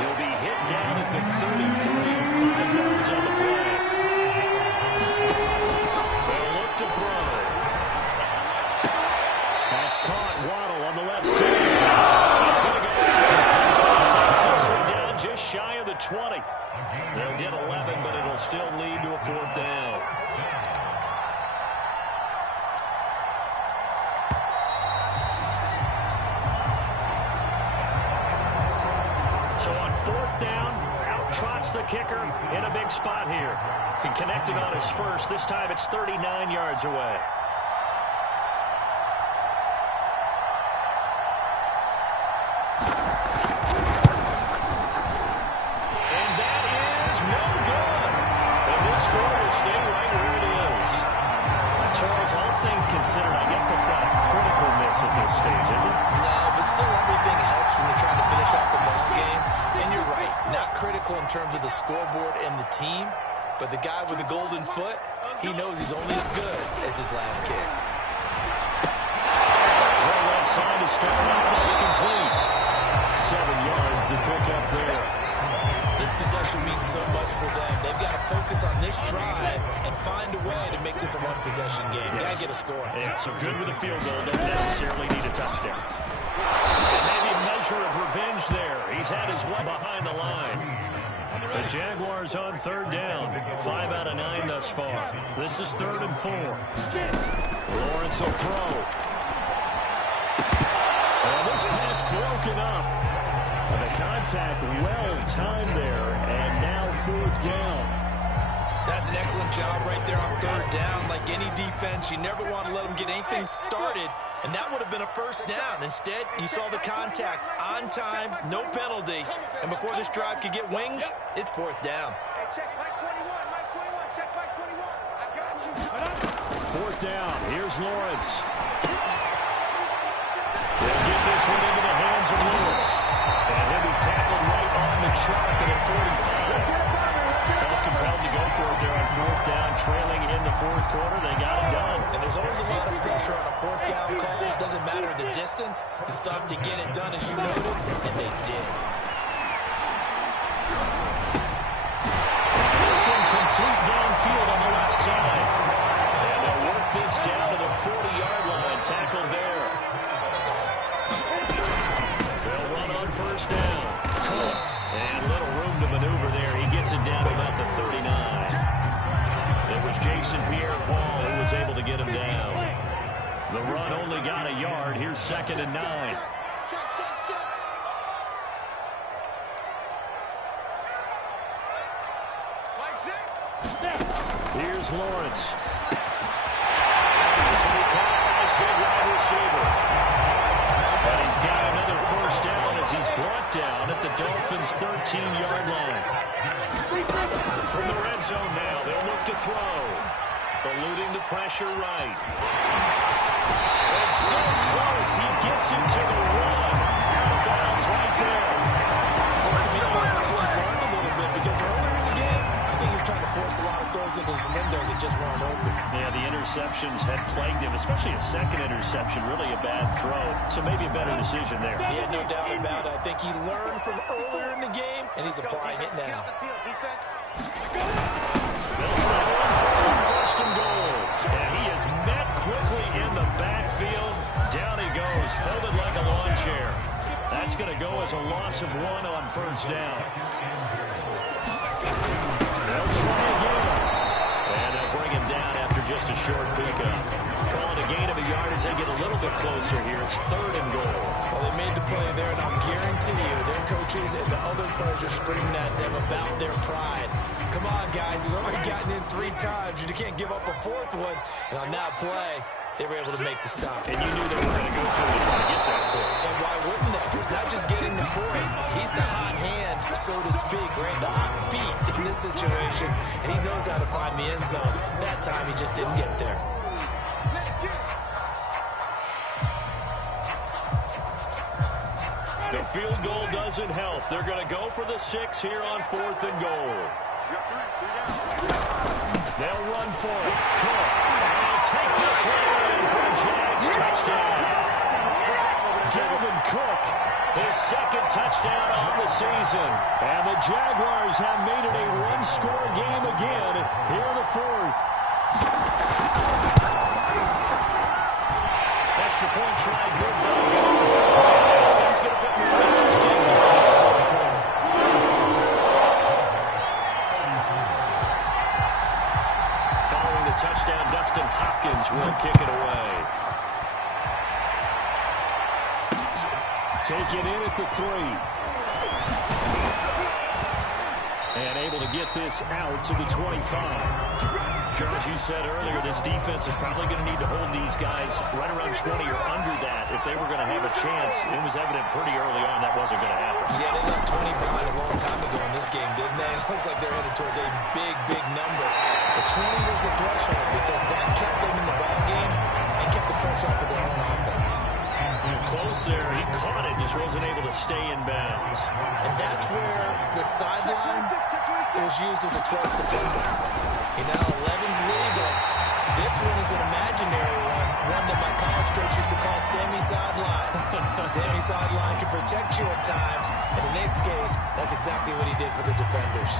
He'll be hit down at the 33, 5 yards on the play. They'll look to throw. That's caught. Waddle on the left side. He's going to go. Takes this one down just shy of the 20. They'll get 11, but it'll still lead to a 4th down. So on 4th down, out trots the kicker in a big spot here. He connected on his first. This time it's 39 yards away. And that is no good. And this score will stay right where it is. Charles, all things considered, I guess that's not a critical miss at this stage, is it? No, but still everything helps when you're trying to finish off a ball game. And you're right, not critical in terms of the scoreboard and the team, but the guy with the golden foot, he knows he's only as good as his last kick. Throw left side to start off. That's complete. 7 yards the pickup there. This possession means so much for them. They've got to focus on this drive and find a way to make this a one-possession game. Got to get a score. Yeah, so good with a field goal. Don't necessarily need a touchdown. And maybe a measure of revenge there. He's had his one behind the line. The Jaguars on 3rd down. 5 out of 9 thus far. This is 3rd and 4. Lawrence will throw. And this pass broken up. And the contact well timed there. And now 4th down. That's an excellent job right there on third down. Like any defense, you never want to let them get anything started, and that would have been a first down. Instead, you saw the contact on time, no penalty, and before this drive could get wings, it's fourth down. Check Mike 21, Mike 21, check Mike 21. I got you. Fourth down. Here's Lawrence. They'll get this one into the hands of Lewis. And he'll be tackled right on the chalk at the 45. Felt compelled to go for it there on fourth down, trailing in the fourth quarter. They got it done. And there's always a lot of pressure on a fourth down call. It doesn't matter the distance. You still have to get it done, as you noted, and they did. This one complete downfield on the left side. And they'll work this down to the 40-yard line. Tackled there. They'll run on first down. And little room to maneuver there. He gets it down to about the 39. It was Jason Pierre-Paul who was able to get him down. The run only got a yard. Here's 2nd and 9. Here's Lawrence. This will be caught by his big wide receiver. And he's got another first down as he's brought down at the Dolphins' 13-yard line. From the red zone now, they'll look to throw. Eluding the pressure right. And so close, he gets it to the one. Out of bounds right there. Looks to me like he's learned a little bit, because earlier in the game, I think he was trying to force a lot of throws into some windows that just weren't open. Yeah, the interceptions had plagued him, especially a second interception, really a bad throw. So maybe a better decision there. Yeah, no doubt about it. I think he learned from earlier in the game, and he's applying it now. They'll try on first and goal. And he is met quickly in the backfield. Down he goes, folded like a lawn chair. That's going to go as a loss of 1 on first down. They'll try again. And they'll bring him down after just a short pickup. Calling a gain of a yard as they get a little bit closer here. It's 3rd and goal. Well, they made the play there, and I'll guarantee you their coaches and the other players are screaming at them about their pride. Come on, guys. He's already gotten in 3 times. You can't give up a 4th one. And on that play, they were able to make the stop. And you knew they were going to go to him to try to get that fourth. And why wouldn't they? It's not just getting the point. He's the hot hand, so to speak, right? The hot feet in this situation. And he knows how to find the end zone. That time, he just didn't get there. The field goal doesn't help. They're going to go for the 6 here on 4th and goal. They'll run for it. Cook. And they'll take this one in for a JAX touchdown. Dalvin Cook, his 2nd touchdown on the season. And the Jaguars have made it a 1-score game again here in the 4th. Extra point try, good ball. Things get a bit more interesting in this 4th quarter. Following the touchdown, Dustin Hopkins will kick it away. Taken in at the 3. And able to get this out to the 25. Charles, as you said earlier, this defense is probably going to need to hold these guys right around 20 or under that if they were going to have a chance. It was evident pretty early on that wasn't going to happen. Yeah, they left 20 behind a long time ago in this game, didn't they? It looks like they're headed towards a big, big number. The 20 was the threshold because that kept them in the ball game and kept the pressure off of their own offense. Close there. He caught it, just wasn't able to stay in bounds. And that's where the sideline was used as a 12th defender. You know, 11's legal. This one is an imaginary one that my college coach used to call Sammy Sideline. Sammy Sideline can protect you at times, and in this case, that's exactly what he did for the defenders.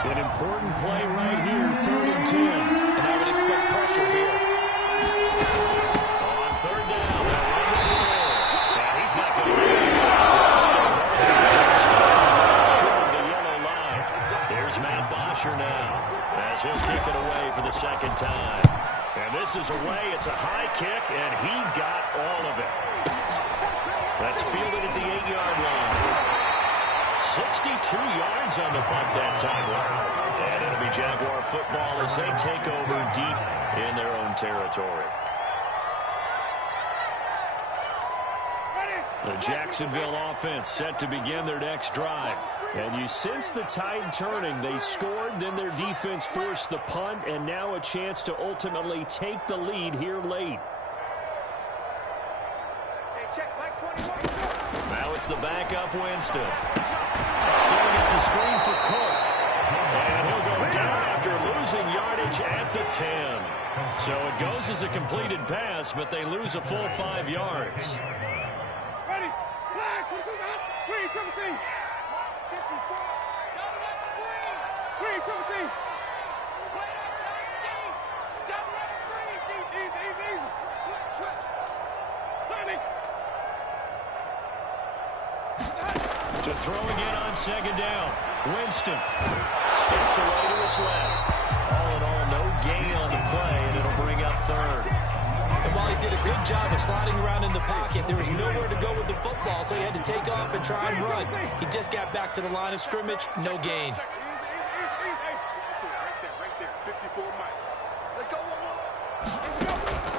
An important play right here, 3rd and 10. And I would expect pressure here. On 3rd down, and he's not going to the yellow line. There's Matt Bosher now as he'll kick it away for the 2nd time. And this is away. It's a high kick, and he got all of it. That's fielded at the 8-yard line. 62 yards on the punt that time. And it'll be Jaguar football as they take over deep in their own territory. The Jacksonville offense set to begin their next drive. And you sense the tide turning. They scored, then their defense forced the punt, and now a chance to ultimately take the lead here late. Now it's the backup Winston. Setting up the screen for Cook. And he'll go down after losing yardage at the 10. So it goes as a completed pass, but they lose a full 5 yards. To throw again on second down. Winston steps away to his left. All in all, no gain on the play, and it'll bring up third. And while he did a good job of sliding around in the pocket, there was nowhere to go with the football, so he had to take off and try and run. He just got back to the line of scrimmage, no gain.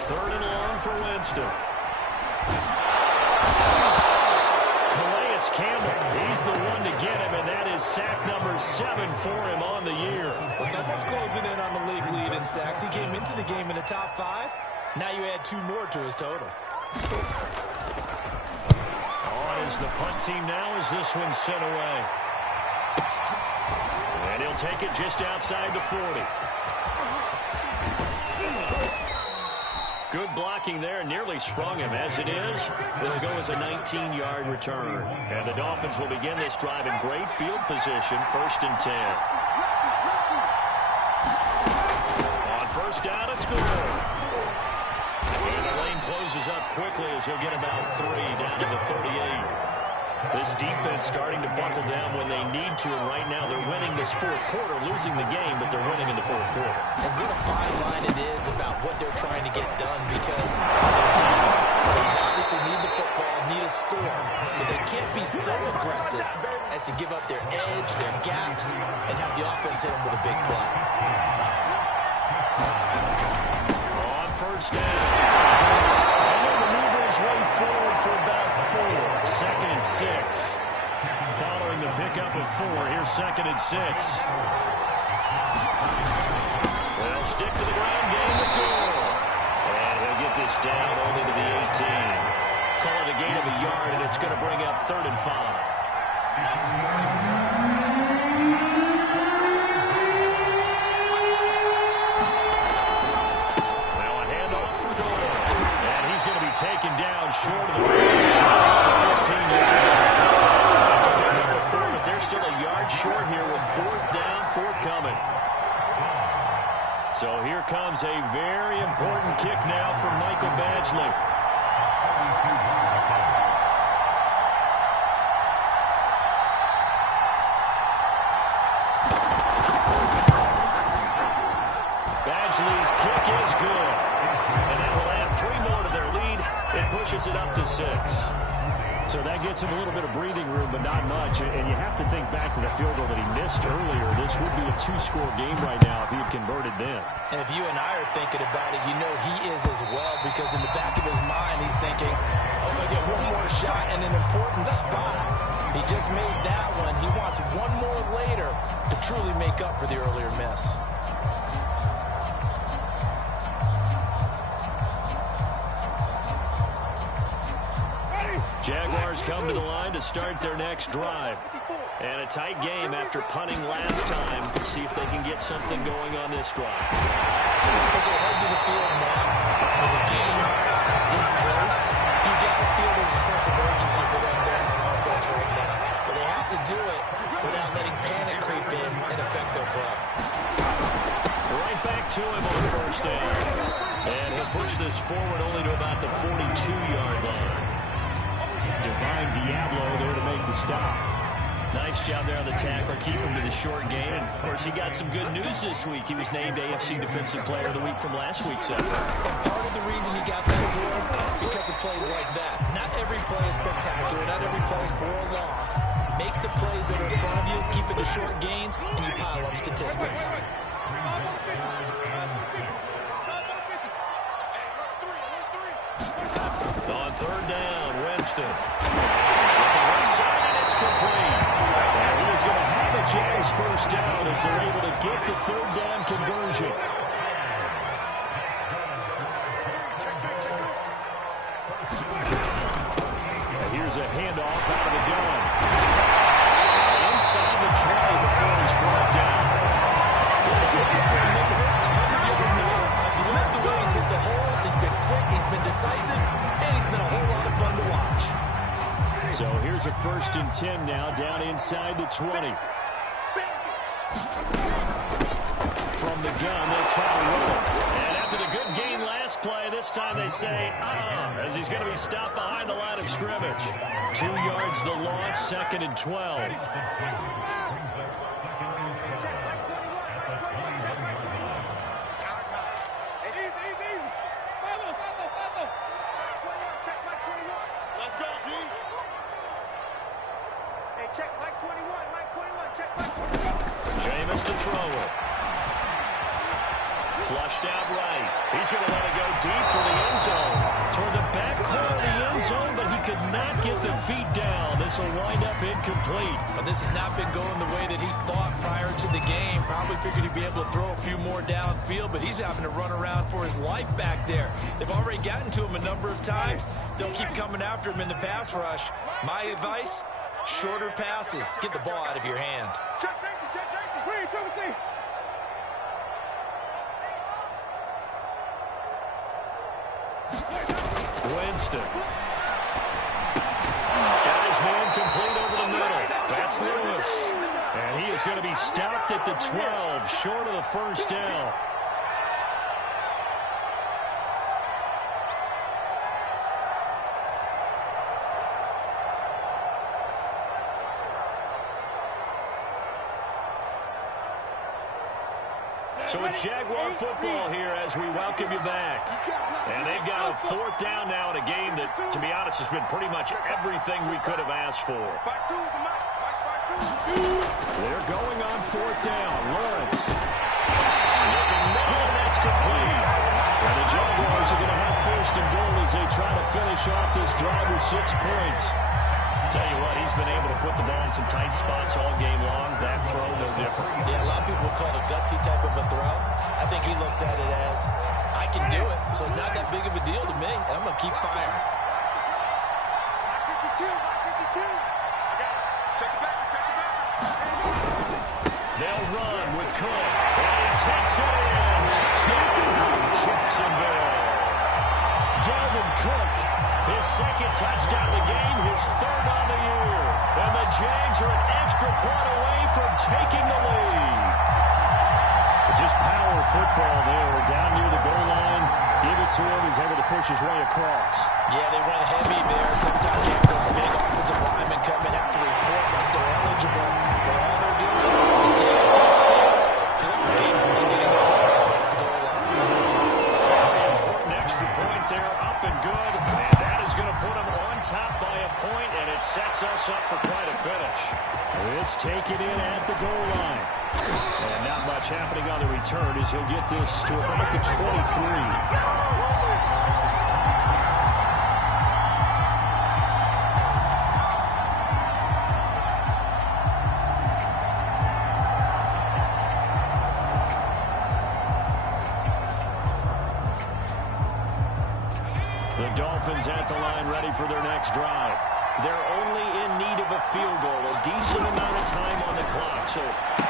Third and long for Winston. Campbell, he's the one to get him, and that is sack number 7 for him on the year. Well, someone's closing in on the league lead in sacks. He came into the game in the top 5. Now you add 2 more to his total. On is the punt team now as this one's sent away. And he'll take it just outside the 40. Good blocking there, nearly sprung him. As it is, it'll go as a 19-yard return. And the Dolphins will begin this drive in great field position, 1st and 10. On first down, it's good. And the lane closes up quickly as he'll get about 3 down to the 38. This defense starting to buckle down when they need to, and right now they're winning this 4th quarter, losing the game, but they're winning in the 4th quarter. And what a fine line it is about what they're trying to get done, because they're down. So they obviously need the football, need a score, but they can't be so aggressive as to give up their edge, their gaps, and have the offense hit them with a big play. On first down. And he'll maneuver his way forward for about 4. 2nd and 6. Following the pickup of 4, here's 2nd and 6. They'll stick to the ground game with goal. And he'll get this down only to the 18. Call it a gain of a yard, and it's going to bring up 3rd and 5. Taken down short of the 15 yard. That's a good number 4, but they're still a yard short here with 4th down, 4th coming. So here comes a very important kick now from Michael Badgley. Badgley's kick is good. And that will add 3 more to their lead. It pushes it up to 6. So that gets him a little bit of breathing room, but not much. And you have to think back to the field goal that he missed earlier. This would be a 2-score game right now if he had converted then. And if you and I are thinking about it, you know he is as well, because in the back of his mind, he's thinking, I'm going to get one more shot in an important spot. He just made that one. He wants one more later to truly make up for the earlier miss. Jaguars come to the line to start their next drive. And a tight game after punting last time. See if they can get something going on this drive. As they head to the field now, with the game this close, you got to feel there's a sense of urgency for them there on offense right now. But they have to do it without letting panic creep in and affect their play. Right back to him on first down. And he'll push this forward only to about the 42-yard line. Divine Diablo there to make the stop. Nice job there on the tackler, keep him to the short game. And, of course, he got some good news this week. He was named AFC Defensive Player of the Week from last week's effort. And part of the reason he got that award, because of plays like that. Not every play play spectacular. Not every play is for a loss. Make the plays that are in front of you, keep it to short gains, and you pile up statistics. On third down, Winston. Looking left side, and it's complete. And he is going to have a JAX first down as they're able to get the third down conversion. And here's a handoff out of the gun. Inside the 20 before he's brought down. He's trying to mix this 100-yard night. I love the way he's hit the holes. He's been quick, he's been decisive, and he's been a whole lot of fun to watch. So here's a 1st and 10 now, down inside the 20. From the gun, they'll try to run it. And after the good gain last play, this time they say, as he's going to be stopped behind the line of scrimmage. 2 yards the loss, 2nd and 12. Check Mike 21, Mike 21, check Mike 21. Jameis to throw it. Flushed out right. He's going to let it go deep for the end zone. Toward the back corner of the end zone, but he could not get the feet down. This will wind up incomplete. But this has not been going the way that he thought prior to the game. Probably figured he'd be able to throw a few more downfield, but he's having to run around for his life back there. They've already gotten to him a number of times. They'll keep coming after him in the pass rush. My advice? Shorter passes. Get the ball out of your hand. Check safety, check safety. Green, Timothy. Winston. Got his man complete over the middle. That's Lewis. And he is going to be stopped at the 12, short of the first down. So it's Jaguar football here as we welcome you back. And they've got a 4th down now in a game that, to be honest, has been pretty much everything we could have asked for. They're going on 4th down. Lawrence. Looking middle, and that's complete. And the Jaguars are going to have 1st and goal as they try to finish off this drive with 6 points. Tell you what, he's been able to put the ball in some tight spots all game long. That throw, no different. Yeah, a lot of people would call it a gutsy type of a throw. I think he looks at it as, I can do it, so it's not that big of a deal to me, and I'm going to keep firing. 52, 52. Check it back, check it back. They'll run with Cook. And he takes it in. Touchdown, Jacksonville. Dalvin Cook, his 2nd touchdown of the game, his 3rd on the year. And the Jags are an extra point away from taking the lead. Just power football there, down near the goal line. Give it to him. He's able to push his way across. Yeah, they went heavy there. Sometimes you have to have a big offensive lineman come in after report like they're eligible. But all they're doing is getting a good stance, looking and getting the ball across the goal line. Very important extra point there, up and good. And that is going to put him on top by a point, and it sets us up for quite a finish. This taken in at the goal line. And not much happening on the return as he'll get this to about the 23. The Dolphins at the line, ready for their next drive. They're only in need of a field goal, a decent amount of time on the clock. So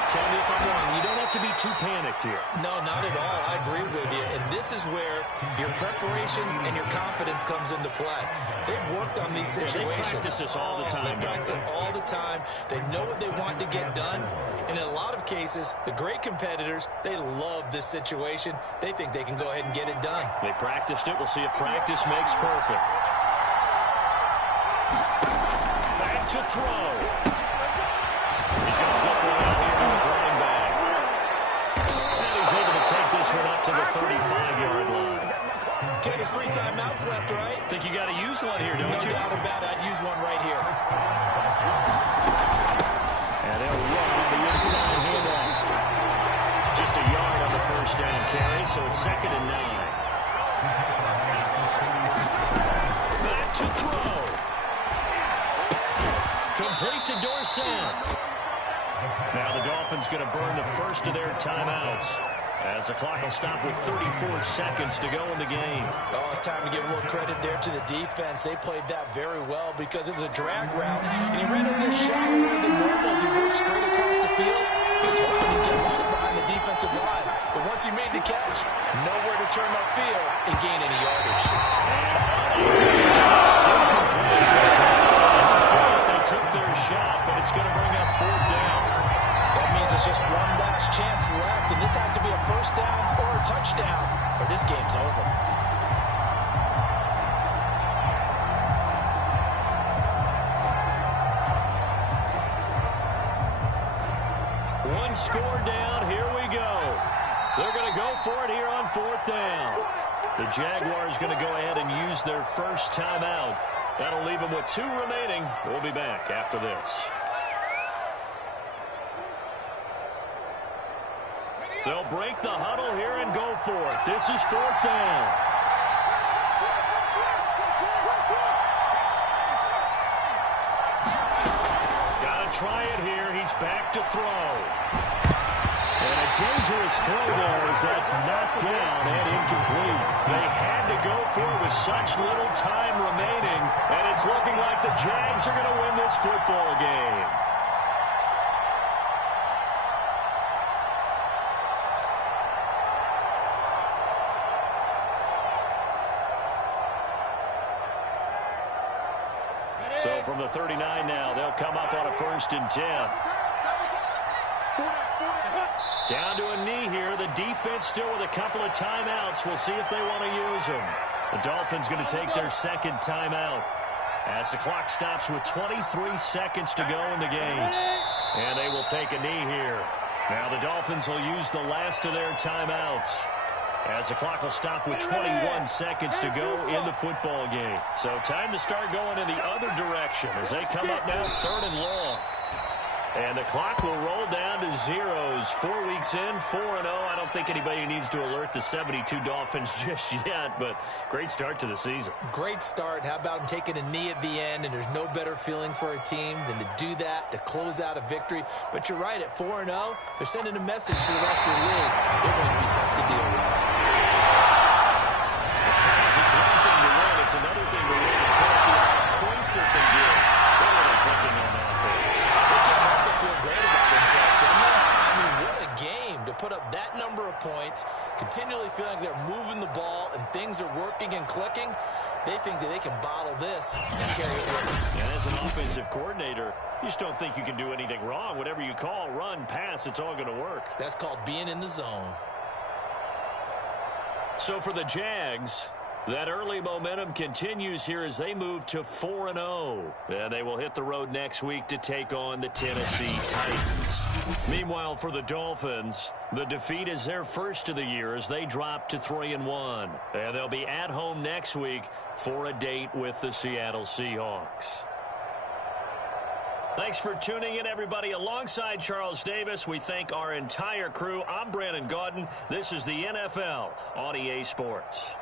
tell me if I'm wrong. You don't have to be too panicked here. No, not at all. I agree with you. And this is where your preparation and your confidence comes into play. They've worked on these situations. They practice this all the time. They practice it all the time. They know what they want to get done. And in a lot of cases, the great competitors, they love this situation. They think they can go ahead and get it done. They practiced it. We'll see if practice makes perfect. Back to throw. He's going to flip one out here to his running back. And he's able to take this one up to the 35-yard line. Okay, there's 3 timeouts left, right? Think you got to use one here, don't you? No doubt about it. I'd use one right here. And they'll run the inside handoff. Just a yard on the first down carry, so it's 2nd and 9. Back to throw. Complete to Dorsett. Now the Dolphins going to burn the first of their timeouts, as the clock will stop with 34 seconds to go in the game. Oh, it's time to give a little credit there to the defense. They played that very well because it was a drag route, and he ran a little shallower than normal as he worked straight across the field. He was hoping he'd get lost behind the defensive line, but once he made the catch, nowhere to turn upfield and gain any yardage. They took their shot, but it's going to bring up 4th down. That means it's just one last chance left, and this has to be a first down or a touchdown, or this game's over. One score down, here we go. They're going to go for it here on 4th down. The Jaguars going to go ahead and use their first timeout. That'll leave them with 2 remaining. We'll be back after this. They'll break the huddle here and go for it. This is 4th down. Got to try it here. He's back to throw. And a dangerous throw there as that's knocked down and incomplete. They had to go for it with such little time remaining, and it's looking like the Jags are going to win this football game. So from the 39 now, they'll come up on a 1st and 10. Down to a knee here. The defense still with a couple of timeouts. We'll see if they want to use them. The Dolphins going to take their 2nd timeout as the clock stops with 23 seconds to go in the game. And they will take a knee here. Now the Dolphins will use the last of their timeouts, as the clock will stop with 21 seconds to go in the football game. So time to start going in the other direction as they come up now 3rd and long. And the clock will roll down to zeros. 4 weeks in, 4-0. I don't think anybody needs to alert the 72 Dolphins just yet, but great start to the season. Great start. How about taking a knee at the end, and there's no better feeling for a team than to do that, to close out a victory. But you're right, at 4-0, they're sending a message to the rest of the league. They're going to be tough to deal with. It's one thing to win. It's another thing to win and put up the points that they did. What are they clicking on offense? They can't help but feel great about themselves, can they? I mean, what a game to put up that number of points, continually feeling like they're moving the ball and things are working and clicking. They think that they can bottle this and carry it with them. And as an offensive coordinator, you just don't think you can do anything wrong. Whatever you call, run, pass, it's all going to work. That's called being in the zone. So for the Jags, that early momentum continues here as they move to 4-0. And they will hit the road next week to take on the Tennessee Titans. Meanwhile, for the Dolphins, the defeat is their first of the year as they drop to 3-1. And they'll be at home next week for a date with the Seattle Seahawks. Thanks for tuning in, everybody. Alongside Charles Davis, we thank our entire crew. I'm Brandon Gaudin. This is the NFL on EA Sports.